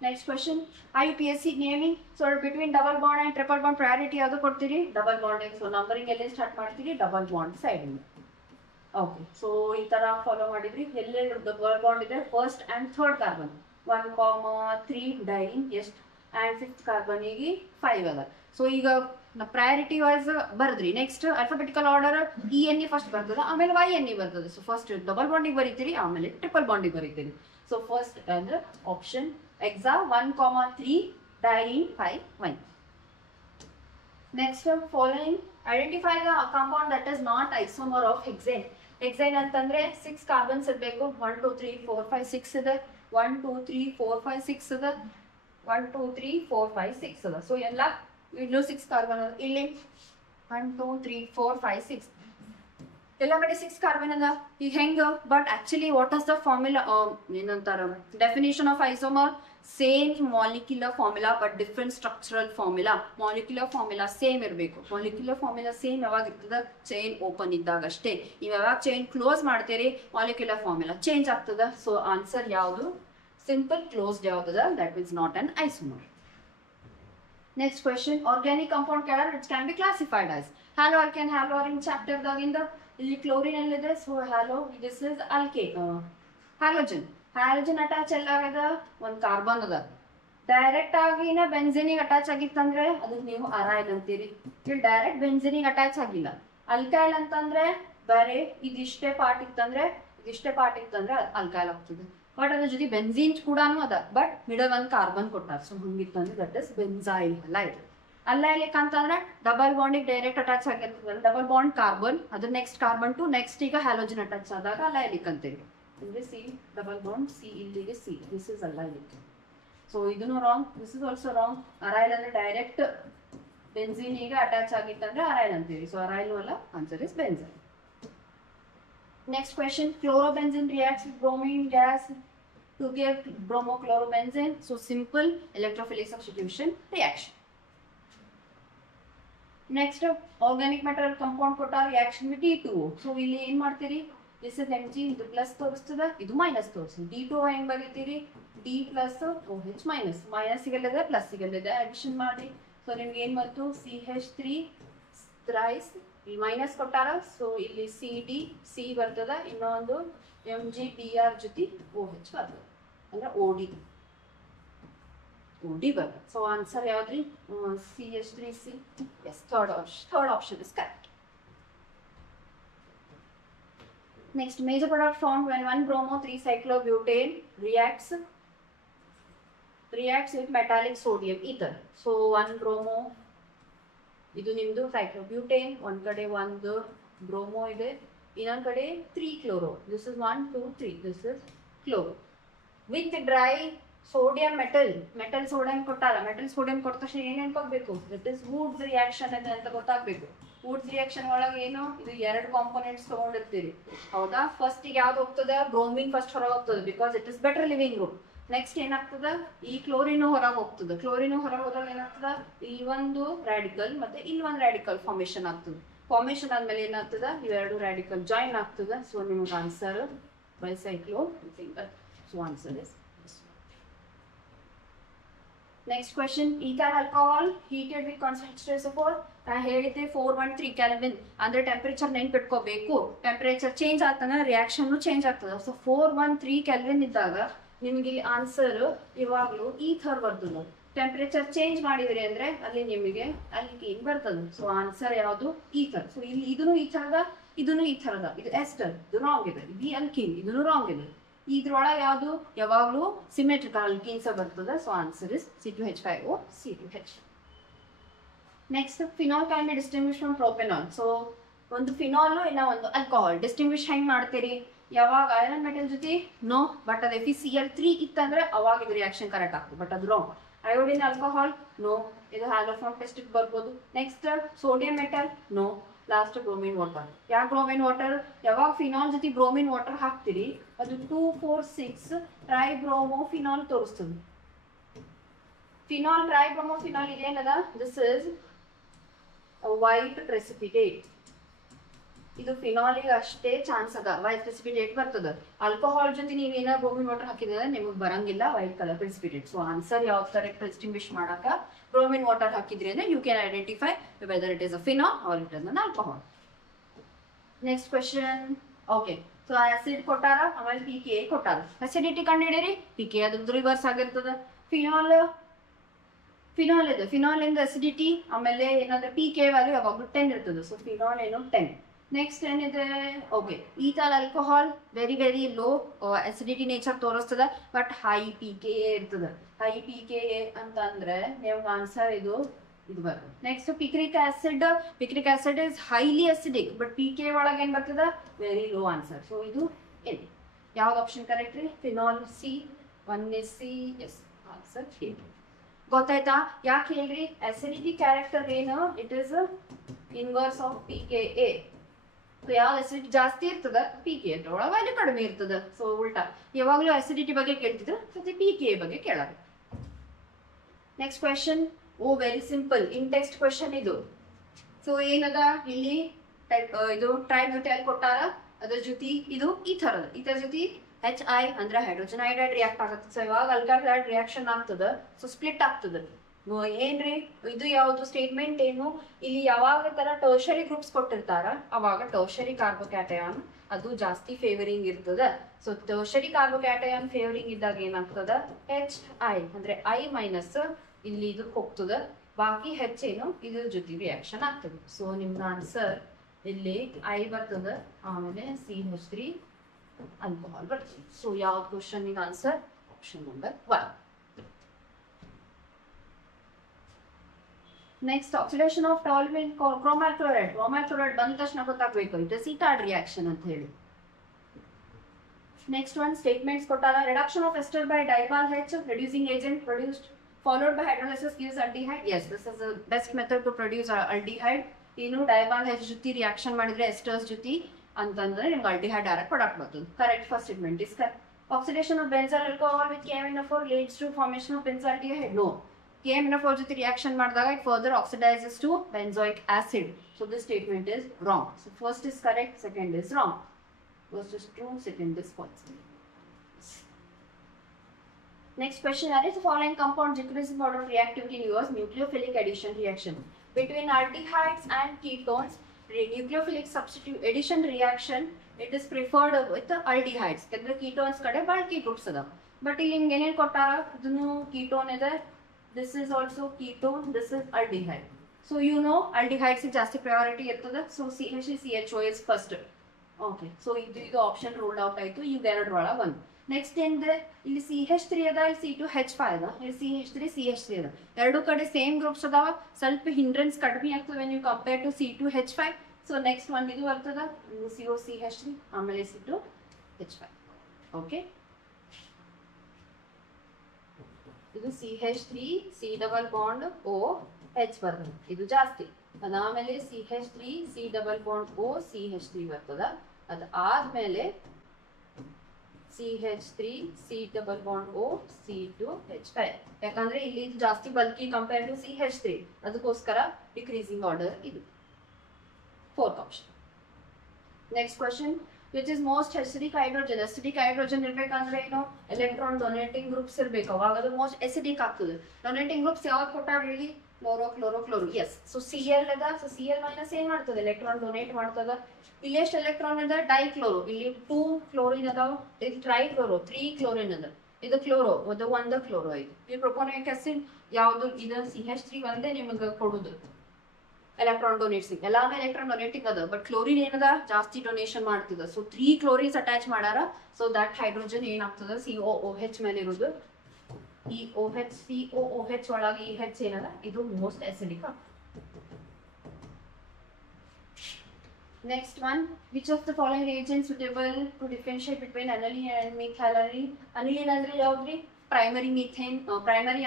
Next question, IUPAC naming. So between double bond and triple bond priority ಯಾವುದು ಕೊಡ್ತೀರಿ? Double bonding. So numbering ಎಲ್ಲಿ start ಮಾಡ್ತೀರಿ? Double bond side ಇಂದ. Okay, so ಈ ತರ follow ಮಾಡಿದ್ರಿ. ಎಲ್ಲೇ double bond ಇದೆ first and third carbon 1,3 diene ಎಷ್ಟು and 5th carbon ಗೆ 5 ಅದ. ಸೊ ಈಗ ಪ್ರಯಾರಿಟಿ ವೈಸ್ ಬರದ್ರಿ. Next alphabetical order ENE first ಬರ್ತದೆ, ಆಮೇಲೆ YNE ಬರ್ತದೆ. ಸೊ ಫಸ್ಟ್ ಡಬಲ್ ಬಾಂಡಿಗೆ ಬರೀತೀರಿ, ಆಮೇಲೆ ಟ್ರಿಪಲ್ ಬಾಂಡಿಗೆ ಬರೀತೀರಿ. ಸೊ ಫಸ್ಟ್ ಅಂದ್ರೆ ಆಪ್ಷನ್ ಎಕ್ಸಾ 1,3 diene 5 1. Next following identify the compound that is not isomer of hexane. Hexane ಅಂತಂದ್ರೆ 6 ಕಾರ್ಬನ್ಸ್ ಇರಬೇಕು. 1 2 3 4 5 6 ಇದೆ. 1 2 3 4 5 6 ಇದೆ. 1 2 3 4 5 6 ಅದ. ಸೊ ಎಲ್ಲ ಇಲ್ಲೂ 6 ಕಾರ್ಬನ್ ಅದ. ಇಲ್ಲಿ 1 2 3 4 5 6 ಎಲ್ಲ ಕಡೆ 6 ಕಾರ್ಬನ್ ಅದ. ಈಗ ಹೆಂಗ? But actually what is the formula, ಏನಂತಾರ definition of isomer? Same molecular formula but different structural formula. Molecular formula same ಇರಬೇಕು. ಮಾಲಿಕ್ಯುಲರ್ ಫಾರ್ಮುಲಾ ಸೇಮ್ ಯಾವಾಗ ಇರ್ತದ? ಚೈನ್ ಓಪನ್ ಇದ್ದಾಗ ಅಷ್ಟೇ. ನೀವು ಯಾವಾಗ ಚೈನ್ ಕ್ಲೋಸ್ ಮಾಡ್ತೀರಿ ಮಾಲಿಕ್ಯುಲರ್ ಫಾರ್ಮುಲಾ ಚೇಂಜ್ ಆಗ್ತದ. ಸೊ ಆನ್ಸರ್ ಯಾವುದು? Simple closed ಯಾವ್ದದ? That is not an isomer. Next question, organic compound it can be classified as halo alkane. Halo in chapter daginda ಇಲ್ಲಿ chlorine ಎಲ್ಲಿದೆ? So halo, this is alkane. Halogen. Halogen attach ಎಲ್ಲಾಗದ? ಒಂದು carbon ಅದ. Direct ಆಗಿನ ಬೆನ್ಝೀನಿಗೆ attach ಆಗಿತ್ತಂದ್ರೆ ಅದಕ್ಕೆ ನೀವು ಅರೈಲ್ ಅಂತೀರಿ. ಇಲ್ಲಿ direct ಬೆನ್ಝೀನಿಗೆ attach ಆಗಿಲ್ಲ. ಅಲ್ಕೈಲ್ ಅಂತಂದ್ರೆ ಬೇರೆ ಇದಿಷ್ಟೇ ಪಾರ್ಟ್ ಇತ್ತಂದ್ರೆ ಅಲ್ಕೈಲ್ ಆಗ್ತದೆ. ಬಟ್ ಅದ್ರ ಜೊತೆ ಬೆನ್ಝೀನ್ ಕೂಡ ಅದ, ಬಟ್ ಮಿಡಲ್ ಒಂದು ಕಾರ್ಬನ್ ಕೊಟ್ಟಾರ. ಸೊ ಹಂಗಿತ್ತಂದ್ರೆ that is benzyl halide. Allylic ಅಂತಂದ್ರೆ ಡಬಲ್ ಬಾಂಡಿಗೆ ಡೈರೆಕ್ಟ್ ಅಟ್ಯಾಚ್ ಆಗಿರ್ತದೆ. ಡಬಲ್ ಬಾಂಡ್ ಕಾರ್ಬನ್, ಅದ್ರ ನೆಕ್ಸ್ಟ್ ಕಾರ್ಬನ್ ಟು ನೆಕ್ಸ್ಟ್ ಈಗ ಹ್ಯಾಲೋಜನ್ ಅಟ್ಯಾಚ್ ಆದಾಗ ಅಲ್ಲೈಲಿಕ್ ಅಂತೀವಿ. ಅಂದ್ರೆ ಸಿ ಡಬಲ್ ಬಾಂಡ್ ಸಿ, ಇಲ್ಲಿಗೆ C, this is allylic. So ಇದನ್ನು wrong, this is also wrong. Aryl ಅಂದ್ರೆ ಡೈರೆಕ್ಟ್ ಬೆನ್ಝೀನ್ ಈಗ ಅಟ್ಯಾಚ್ ಆಗಿತ್ತಂದ್ರೆ ಅರೈಲ್ ಅಂತೀವಿ. ಸೊ ಅರೈಲ್ ಅಲ್ಲ, answer is benzyl. Next question, chlorobenzene reacts with bromine gas to give bromochlorobenzene. So simple electrophilic substitution reaction. Next, organic material compound ಕೊಟ್ಟ reaction with D2O. So ಇಲ್ಲಿ ಏನ್ ಮಾಡ್ತೀರಿ? This is Mg, ಇದು plus ತೋರಿಸ್ತದ, ಇದು minus ತೋರಿಸ್ತದೆ. D2O ಹೆಂಗ್ ಬರೀತೀರಿ? D plus OH minus. Minus ಸಿಗಲಿದೆ, ಪ್ಲಸ್ ಸಿಗಲಿದೆ, ಅಡಿಷನ್ ಮಾಡಿ. ಸೊ ನಿಮ್ಗೆ ಏನ್ ಬಂತು? CH3 ಥ್ರೈಸ್ ಮೈನಸ್ ಕೊಟ್ಟಾರ. ಸೊ ಇಲ್ಲಿ ಸಿ ಬರ್ತದ, ಇನ್ನೊಂದು MgBr ಜೊತೆ OH ಬರ್ತದೆ, ಅಂದ್ರೆ OD ಬರ್ತದೆ. ಸೊ ಆನ್ಸರ್ ಯಾವ್ದ್ರಿ? CH3C. Yes, third option is correct. Next, major product form when 1-bromo-3-cyclobutane reacts with metallic sodium ether. So 1-bromo ಇದು ನಿಮ್ದು ಸೈಕ್ಲೋಬ್ಯೂಟೇನ್, ಒಂದ್ ಕಡೆ ಒಂದು ಬ್ರೋಮೋ ಇದೆ, ಇನ್ನೊಂದ್ ಕಡೆ 3 chloro. This is 1 2 3, this is chloro. With dry sodium metal sodium ಕೊಟ್ಟಾರ. Metal sodium ಕೊಟ್ಟ ತಕ್ಷಣ ಏನ್ ನೆನಪಾಗಬೇಕು? ದಟ್ ಇಸ್ ವುಡ್ಸ್ ರಿಯಾಕ್ಷನ್ ಅಂತ ಗೊತ್ತಾಗಬೇಕು. ವುಡ್ಸ್ ರಿಯಾಕ್ಷನ್ ಒಳಗೆ ಏನು? ಇದು 2 ಕಾಂಪೋನೆಂಟ್ಸ್ ತಗೊಂಡಿರ್ತೀರಿ, ಹೌದಾ? ಫಸ್ಟ್ ಯಾವ್ದು ಹೋಗ್ತದೆ? ಬ್ರೋಮಿನ್ ಫಸ್ಟ್ ಹೊರಗೆ ಹೋಗ್ತದೆ, because it is better living group. Next ಏನಾಗ್ತದ? ಈ ಕ್ಲೋರಿನು ಹೊರಗೆ ಹೋಗ್ತದೆ. ಕ್ಲೋರಿನು ಹೊರಗೆ ಹೋದಾಗ ಏನಾಗ್ತದ? ಇಲ್ಲಿ ಒಂದು ರ್ಯಾಡಿಕಲ್ ಮತ್ತೆ ಇಲ್ಲಿ ಒಂದು ರ್ಯಾಡಿಕಲ್ ಫಾರ್ಮೇಶನ್ ಆಗ್ತದೆ. ಫಾರ್ಮೇಶನ್ ಆದ್ಮೇಲೆ ಏನಾಗ್ತದ? ಇವೆರಡು ರ್ಯಾಡಿಕಲ್ ಜಾಯಿನ್ ಆಗ್ತದ. ಸೊ ನಿಮಗೆ answer bicyclo. So answer is next question, ethyl alcohol heated with concentration of ನಾ ಹೇಳಿದ್ದೆ 413 ಕೆಲ್ವಿನ್ ಅಂದ್ರೆ ಟೆಂಪರೇಚರ್ ನೆನ್ಪಿಟ್ಕೋಬೇಕು. ಟೆಂಪರೇಚರ್ ಚೇಂಜ್ ಆಗ್ತದ ರಿಯಾಕ್ಷನ್ ಚೇಂಜ್ ಆಗ್ತದ. ಸೊ 413 ಕೆಲ್ವಿನ್ ಇದ್ದಾಗ ನಿಮಗೆ ಇಲ್ಲಿ ಆನ್ಸರ್ ಇವಾಗಲೂ ಈ ಥರ ಬರ್ತದೆ. ಟೆಂಪರೇಚರ್ ಚೇಂಜ್ ಮಾಡಿದ್ರಿ ಅಂದ್ರೆ ಅಲ್ಲಿ ನಿಮಗೆ ಅಲ್ಕೀನ್ ಬರ್ತದೆ. ಸೊ ಆನ್ಸರ್ ಯಾವುದು ಈ ಥರ. ಸೊ ಇಲ್ಲಿ ಇದನ್ನು ಈ ಥರದ, ಇದನ್ನು ಈ ಥರದ. ಇದು ಎಸ್ಟರ್, ಇದು ರಾಂಗ್ ಇದೆ. ಇದು ಅಲ್ಕೀನ್, ಇದನ್ನು ರಾಂಗ್ ಇದೆ. ಇದ್ರೊಳಗೆ ಯಾವುದು ಯಾವಾಗಲೂ ಸಿಮೆಟ್ರಿಕಲ್ ಅಲ್ಕೀನ್ಸ್ ಬರ್ತದೆ. So answer is C2H5O C2H. Next phenol can be distinguish from propanol. So ಒಂದು ಫಿನಾಲ್ ಇಲ್ಲ ಒಂದು ಆಲ್ಕೋಹಾಲ್ ಡಿಸ್ಟಿಂಗ್ವಿಶ್ ಹೆಂಗ್ ಮಾಡ್ತೀರಿ? ಯಾವಾಗ ಐರನ್ ಮೆಟಲ್ ಜೊತೆ ನೋ, ಬಟ್ ಅದು FeCl3 ಇತ್ತಂದ್ರೆ ಅವಾಗ ಇದು ರಿಯಾಕ್ಷನ್ ಕರೆಕ್ಟ್ ಆಗ್ತದೆ, ಬಟ್ ಅದು ರಾಂಗ್. ಅಯೋಡಿನ್ ಆಲ್ಕೋಹಾಲ್ ನೋ, ಇದು ಹ್ಯಾಲೋಫಾರ್ಮ್ ಟೆಸ್ಟ್ ಬರ್ಬೋದು. Next sodium metal no. Last bromine water. ಯಾಕೆ ಬ್ರೋಮಿನ್ ವಾಟರ್? ಯಾವಾಗ ಫಿನಾಲ್ ಜೊತೆ ಬ್ರೋಮಿನ್ ವಾಟರ್ ಹಾಕ್ತೀರಿ ಅದು 2,4,6 ಟ್ರೈಬ್ರೋಮೋಫಿನಾಲ್ ತೋರಿಸ್ತದೆ. ಫಿನಾಲ್ ಟ್ರೈಬ್ರೋಮೋಫಿನಾಲ್ ಇದೇನದ? This is white precipitate. ಇದು ಫಿನಾಲಿಗೆ ಅಷ್ಟೇ ಚಾನ್ಸ್ ಅದ ವೈಟ್ ಪ್ರೆಸಿಪಿಟೇಟ್ ಬರ್ತದೆ. ಆಲ್ಕೋಹಾಲ್ ಜೊತೆ ನೀವೇನ ಬ್ರೋಮಿನ್ ವಾಟರ್ ಹಾಕಿದ್ರೆ ನಿಮಗೆ ಬರಂಗಿಲ್ಲ white colour precipitate. So answer ಯಾವ್ದು ಕರೆಕ್ಟ್ ಡಿಸ್ಟಿಂಗ್ವಿಶ್ ಮಾಡಕ ಬ್ರೋಮಿನ್ ವಾಟರ್ ಹಾಕಿದ್ರಿ ಅಂದ್ರೆ you can identify whether it is a phenol or it is an alcohol. Next question. Okay, so acid ಕೊಟ್ಟಾರ, ಆಮೇಲೆ PKA ಕೊಟ್ಟಾರ. ಅಸಿಡಿಟಿ ಕಂಡುಹಿಡಿಯಿರಿ. PKA ಅದ್ರದ್ದು ರಿವರ್ಸ್ ಆಗಿರ್ತದೆ. ಫಿನಾಲ್ ಇದೆ. ಫಿನಾಲ್ ಇಂದ ಅಸಿಡಿಟಿ ಆಮೇಲೆ ಏನಾದ್ರೆ PKA ವ್ಯಾಲ್ಯೂ ಯಾವಾಗಲೂ 10 ಇರ್ತದೆ. ಸೊ ಫಿನಾಲ್ ಏನು 10. ನೆಕ್ಸ್ಟ್ ಏನಿದೆ? Okay, ethyl alcohol very low acidity nature ತೋರಿಸ್ತದ, ಬಟ್ ಹೈ PKA ಇರ್ತದೆ. ಹೈ PKA ಅಂತ ಅಂದ್ರೆ ನಿಮ್ಗೆ ಆನ್ಸರ್ ಇದು ಬರ್ತದೆ. Next picric acid is highly acidic, but PKA ಒಳಗೆ ಏನ್ ಬರ್ತದ? Very low answer. ಸೊ ಇದು ಎಲ್ಲಿ ಯಾವ್ದು ಆಪ್ಷನ್ ಕರೆಕ್ಟ್ ರೀ? Phenol C. 1 is C. Yes, answer A. ಗೊತ್ತಾಯ್ತಾ? ಯಾಕೆ ಹೇಳ್ರಿ? ಅಸಿಡಿಟಿ ಕ್ಯಾರೆಕ್ಟರ್ ಏನು? It is inverse of PKA. ಯಾವ ಅಸಿಡಿಟಿ ಜಾಸ್ತಿ ಇರ್ತದ PKA ಒಳಗೆ ವ್ಯಾಲ್ಯೂ ಕಡಿಮೆ ಇರ್ತದ. ಸೊ ಉಲ್ಟಾ ಯಾವಾಗಲೂ ಅಸಿಡಿಟಿ ಬಗ್ಗೆ ಕೇಳ್ತಿದ್ರು, ಮತ್ತೆ PKA ಬಗ್ಗೆ ಕೇಳೋದು. Next question. ವೆರಿ ಸಿಂಪಲ್ ಇನ್ ಟೆಕ್ಸ್ಟ್ ಕ್ವೆಶನ್ ಇದು. ಸೊ ಏನದ ಇಲ್ಲಿ? ಇದು ಟ್ರೈಬ್ಯೂಟೈಲ್ ಕೊಟ್ಟಾರ, ಅದ್ರ ಜೊತೆ ಇದು ಈ ಥರದ, ಇದರ ಜೊತೆ HI ಅಂದ್ರೆ ಹೈಡ್ರೋಜನ್ ಐಡೈಡ್ ರಿಯಾಕ್ಟ್ ಆಗುತ್ತೆ. ಸೊ ಇವಾಗ ಅಲ್ಕಾಲೈಡ್ ರಿಯಾಕ್ಷನ್ ಆಗ್ತದ, ಸೊ ಸ್ಪ್ಲಿಟ್ ಆಗ್ತದ. ಏನ್ರಿ ಇದು? ಯಾವುದು ಸ್ಟೇಟ್ಮೆಂಟ್ ಏನು? ಇಲ್ಲಿ ಯಾವಾಗ ತರ ಟರ್ಷರಿ ಗ್ರೂಪ್ಸ್ ಕೊಟ್ಟಿರ್ತಾರ ಅವಾಗ ಟರ್ಷರಿ ಕಾರ್ಬೋಕ್ಯಾಟಯಾನ್ ಅದು ಜಾಸ್ತಿ ಫೇವರಿಂಗ್ ಇರ್ತದ. ಸೊ ಟರ್ಷರಿ ಕಾರ್ಬೋಕ್ಯಾಟಯಾನ್ ಫೇವರಿಂಗ್ ಇದ್ದಾಗ ಏನಾಗ್ತದ? HI ಅಂದ್ರೆ I- ಇಲ್ಲಿ ಇದು ಹೋಗ್ತದ, ಬಾಕಿ H ಏನು ಇದ್ರ ಜೊತೆ ರಿಯಾಕ್ಷನ್ ಆಗ್ತದೆ. ಸೊ ನಿಮ್ದು ಆನ್ಸರ್ ಇಲ್ಲಿ I ಬರ್ತದ, ಆಮೇಲೆ CH3 ಆಲ್ಕೋಹಾಲ್ ಬರ್ತದೆ. ಸೊ ಯಾವ್ದು question answer? Option number 1. Next oxidation of toluene chromyl chloride. Chromyl chloride ಬಂದ ತಕ್ಷಣ ಗೊತ್ತಾಗಬೇಕು ಇದು ಸಿಟಾಡ್ ರಿಯಾಕ್ಷನ್ ಅಂತ ಹೇಳಿ. ನೆಕ್ಸ್ಟ್ ಒನ್ ಸ್ಟೇಟ್ಮೆಂಟ್ಸ್ ಕೊಟ್ಟಾರ. Reduction of ester by DIBAL H reducing agent produced followed by hydrolysis gives aldehyde. Yes, this is the best method to produce aldehyde. ಏನು DIBAL H ಜೊತೆ ರಿಯಾಕ್ಷನ್ ಮಾಡಿದ್ರೆ ಎಸ್ಟರ್ಸ್ ಜೊತೆ ಅಂತಂದ್ರೆ ನಿಮ್ಗೆ aldehyde direct product ಬರ್ತದೆ. Correct, first statement is correct. Oxidation of benzyl alcohol with KMnO4 leads to formation of benzaldehyde. No. KMnO4 ಜೊತೆ reaction ಮಾಡಿದಾಗ it further oxidizes to benzoic acid. So this statement is wrong. So first is correct, second is wrong. First is true, second is false. Next question is the following compounds decrease in order of reactivity in US nucleophilic addition reaction. Between aldehydes and ketones, nucleophilic substitute addition reaction it is preferred with the aldehydes. ಯಾಕಂದ್ರೆ ketones ಕಡೆ bulky groups ಅದ. But ಇಲ್ಲಿ ನಿಮ್ಗೆ ಏನೇನು ಕೊಟ್ಟಾರ? ಇದನ್ನು ketone ಇದೆ. This is also ketone, this is aldehyde. So you know aldehydes ಜಾಸ್ತಿ priority ಇರ್ತದೆ. So CHO is first. Okay, so ಇದು ಆಪ್ಷನ್ ರೂಲ್ಡ್ ಔಟ್ ಆಯ್ತು. ಈಗ ಎರಡರೊಳ ಒಂದು. ನೆಕ್ಸ್ಟ್ ಏನಿದೆ? ಇಲ್ಲಿ CH3 ಅದ, ಇಲ್ಲಿ C2H5 ಅದ, ಇಲ್ಲಿ CH3 ಅದ. ಎರಡು ಕಡೆ ಸೇಮ್ ಗ್ರೂಪ್ಸ್ ಅದಾವ, ಸ್ವಲ್ಪ ಹಿಂಡ್ರೆನ್ಸ್ ಕಡಿಮೆ ಆಗ್ತದೆ when you compare to C2H5. So next one ಇದು ಬರ್ತದ, COCH3 ಆಮೇಲೆ C2H5. ಓಕೆ, ಇದು CH3 C double bond OH ಬರ್ತದೆ, ಇದು ಜಾಸ್ತಿ. ಅದಾದ್ಮೇಲೆ CH3 C double bond O CH3 ಬರ್ತದ. ಅದಾದ್ಮೇಲೆ CH3 C double bond O C2H5. ಯಾಕಂದ್ರೆ ಇಲ್ಲಿ ಜಾಸ್ತಿ ಬಲ್ಕಿ ಕಂಪೇರ್ ಟು CH3, ಅದಕ್ಕೋಸ್ಕರ ಡಿಕ್ರೀಸಿಂಗ್ ಆರ್ಡರ್ ಇದು. Fourth option. Next question, which is most acidic hydrogen. Acidic hydrogen ಇರ್ಬೇಕಂದ್ರೆ ಏನು? ಎಲೆಕ್ಟ್ರಾನ್ ಡೊನೇಟಿಂಗ್ ಗ್ರೂಪ್ಸ್ ಇರ್ಬೇಕು, ಅವಾಗ ಅದು ಮೋಸ್ಟ್ ಅಸಿಡಿಕ್ ಆಗ್ತದೆ. ಡೊನೇಟಿಂಗ್ ಗ್ರೂಪ್ಸ್ ಯಾವ್ದು ಕೊಟ್ಟಾರ ಹೇಳಿ? ಕ್ಲೋರೋ. ಎಸ್. ಸೊ Cl ಅದ, ಸೊ Cl ಮೈನಸ್ ಏನ್ ಮಾಡ್ತದೆ? ಎಲೆಕ್ಟ್ರಾನ್ ಡೊನೇಟ್ ಮಾಡ್ತದ. ಇಲ್ಲಿ ಎಷ್ಟು ಎಲೆಕ್ಟ್ರಾನ್ ಅದ? ಡೈಕ್ಲೋರೋ. ಇಲ್ಲಿ 2 ಕ್ಲೋರಿನ್ ಅದಾವ, ಇಲ್ಲಿ ಟ್ರೈಕ್ಲೋರೋ 3 ಕ್ಲೋರಿನ್ ಅದ. ಇದು ಕ್ಲೋರೋ, ಒಂದು ಕ್ಲೋರೋ ಇದು. ಈ ಪ್ರೊಪೋನಿಕ್ ಆಸಿಡ್ ಯಾವುದು ಇದು CH3 ಒಂದೇ ನಿಮಗೆ ಕೊಡುದು ಎಲೆಕ್ಟ್ರಾನ್ ಡೊನೇಟ್ಸಿಂಗ್. ಎಲ್ಲಾನು ಎಲೆಕ್ಟ್ರಾನ್ ಡೊನೇಟಿಂಗ್ ಅದ, ಬಟ್ ಕ್ಲೋರಿನ್ ಏನದ ಜಾಸ್ತಿ ಡೊನೇಷನ್ ಮಾಡ್ತಿದ. ಸೊ 3 ಕ್ಲೋರಿನ್ಸ್ ಅಟ್ಯಾಚ್ ಮಾಡಾರ. ಸೊ ದಟ್ ಹೈಡ್ರೋಜನ್ ಏನಾಗ್ತದ COOH ಮೇಲೆ ಇರೋದು. ಈ OH COOH ಒಳಗೆ ಈ H ಏನದ ಇದು most acidic. Next one, which of the following reagents suitable to differentiate between aniline and methyl-aniline? Aniline ಅಂದ್ರೆ ಯಾವ್ದ್ರಿ? Primary methane, primary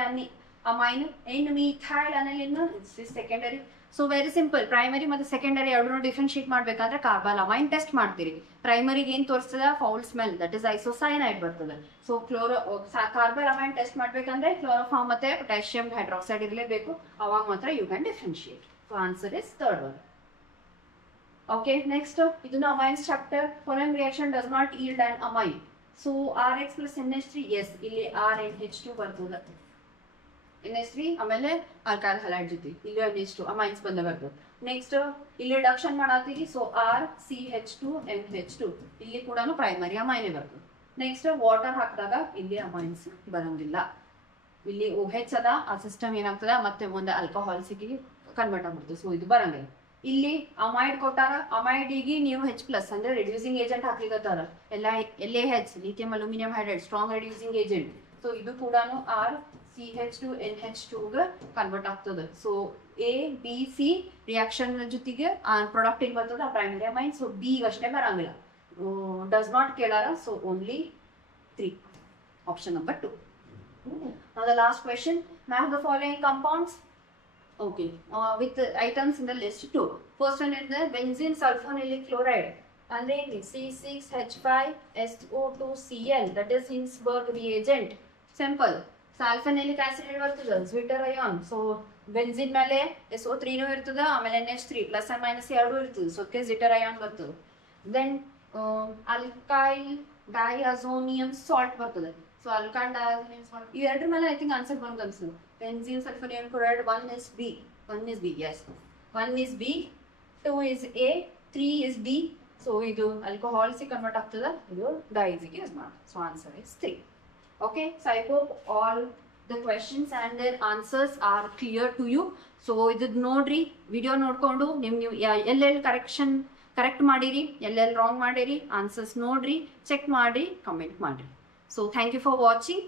amine, and methyl-aniline is secondary. So very simple, primary ಮತ್ತು secondary ಎರಡನ್ನೂ differentiate ಮಾಡ್ಬೇಕಂದ್ರೆ carbon amine test ಮಾಡ್ತೀರಿ. ಪ್ರೈಮರಿಗೆ ಏನ್ ತೋರಿಸ್ತದ foul smell, that is isocyanide ಬರ್ತದೆ. So carbon amine test ಮಾಡ್ಬೇಕಂದ್ರೆ ಕ್ಲೋರೋಫಾರ್ಮ್ ಮತ್ತೆ ಪೊಟ್ಯಾಷಿಯಂ ಹೈಡ್ರಾಕ್ಸೈಡ್ ಇರಲೇಬೇಕು, ಅವಾಗ ಮಾತ್ರ you can differentiate. So answer is third one. Okay, next ಇದನ್ನ amines chapter. Following reaction does not yield an amine. So RH plus NH3, yes, ಇಲ್ಲಿ RNH2 ಬರ್ತದೆ. NH3 ಆಮೇಲೆ alkyl ಹಲೈಡ್ ಜೊತೆ ಇಲ್ಲಿ NH2 amines ಬಂದ ಬರ್ತದೆ. ನೆಕ್ಸ್ಟ್ ಇಲ್ಲಿ ರಿಡಕ್ಷನ್ ಮಾಡಾತೀರಿ. ಸೊ RCH2 NH2 ಇಲ್ಲಿ ಕೂಡ ಪ್ರೈಮರಿ ಅಮೈನ್ ಬರ್ತದೆ. ನೆಕ್ಸ್ಟ್ ವಾಟರ್ ಹಾಕಿದಾಗ ಇಲ್ಲಿ ಅಮೈನ್ಸ್ ಬರಂಗಿಲ್ಲ. ಇಲ್ಲಿ OH ಅದ, ಆ ಸಿಸ್ಟಮ್ ಏನಾಗ್ತದ ಮತ್ತೆ ಮುಂದೆ ಆಲ್ಕೋಹಾಲ್ಸಿಗೆ ಕನ್ವರ್ಟ್ ಆಗ್ಬಿಡ್ತದೆ. ಸೊ ಇದು ಬರಂಗಿಲ್ಲ. ಇಲ್ಲಿ ಅಮೈಡ್ ಕೊಟ್ಟಾರ, ಅಮೈಡಿಗೆ ನೀವು H+ ಅಂದ್ರೆ ರಿಡ್ಯೂಸಿಂಗ್ ಏಜೆಂಟ್ ಹಾಕ್ಲಿಕ್ಕತ್ತಾರ. LaH lithium aluminium hydride strong reducing agent. So ಇದು ಕೂಡ RCH2 NH2 ಗೆ ಕನ್ವರ್ಟ್ ಆಗ್ತದೆ. ಸೊ ABC ರಿಯಾಕ್ಷನ್ ಜೊತೆಗೆ ಪ್ರಾಡಕ್ಟ್ ಏನ್ ಬರ್ತದೆ ಪ್ರೈಮರಿ ಅಮೈನ್. ಸೊ B ಅಷ್ಟೇ ಬರಂಗಿಲ್ಲ, ಡಸ್ ನಾಟ್ ಕೇಳಾರ. So only 3, option number 2. Now the last question, map the following compounds. Okay, with the items in the list 2. First one is the benzene sulfonylic chloride, and then C6H5SO2Cl, that is Hinsberg reagent. Simple. Sulfonylic acid ಬರ್ತದೆ, zwitter ion. So benzene ಮೇಲೆ SO3 ನೂ ಇರ್ತದೆ, ಆಮೇಲೆ NH3 plus and minus ಎರಡು ಇರ್ತದೆ. So ಅದಕ್ಕೆ zwitter ion ಬರ್ತದೆ. Then alkyl diazonium salt ಬರ್ತದೆ. ಸೊ alkyl diazonium salt ಈ ಎರಡರ ಮೇಲೆ ಐ ಥಿಂಕ್ ಆನ್ಸರ್ ಬಂದು ಅನ್ಸುತ್ತೆ. Benzene sulfonyl chloride, 1 is B, yes, 1 is B, 2 is A, 3 is D. So idu alcohol se convert agtada, idu diazic is not. So answer is 3. Okay, so I hope all the questions and their answers are clear to you. So idu nodri video nodkondu ನೀವು ಎಲ್ಲೆಲ್ಲಿ correct ಮಾಡಿರಿ, ಎಲ್ಲೆಲ್ಲಿ wrong ಮಾಡಿರಿ, answers ನೋಡ್ರಿ, check ಮಾಡಿ comment ಮಾಡ್ರಿ. So thank you for watching.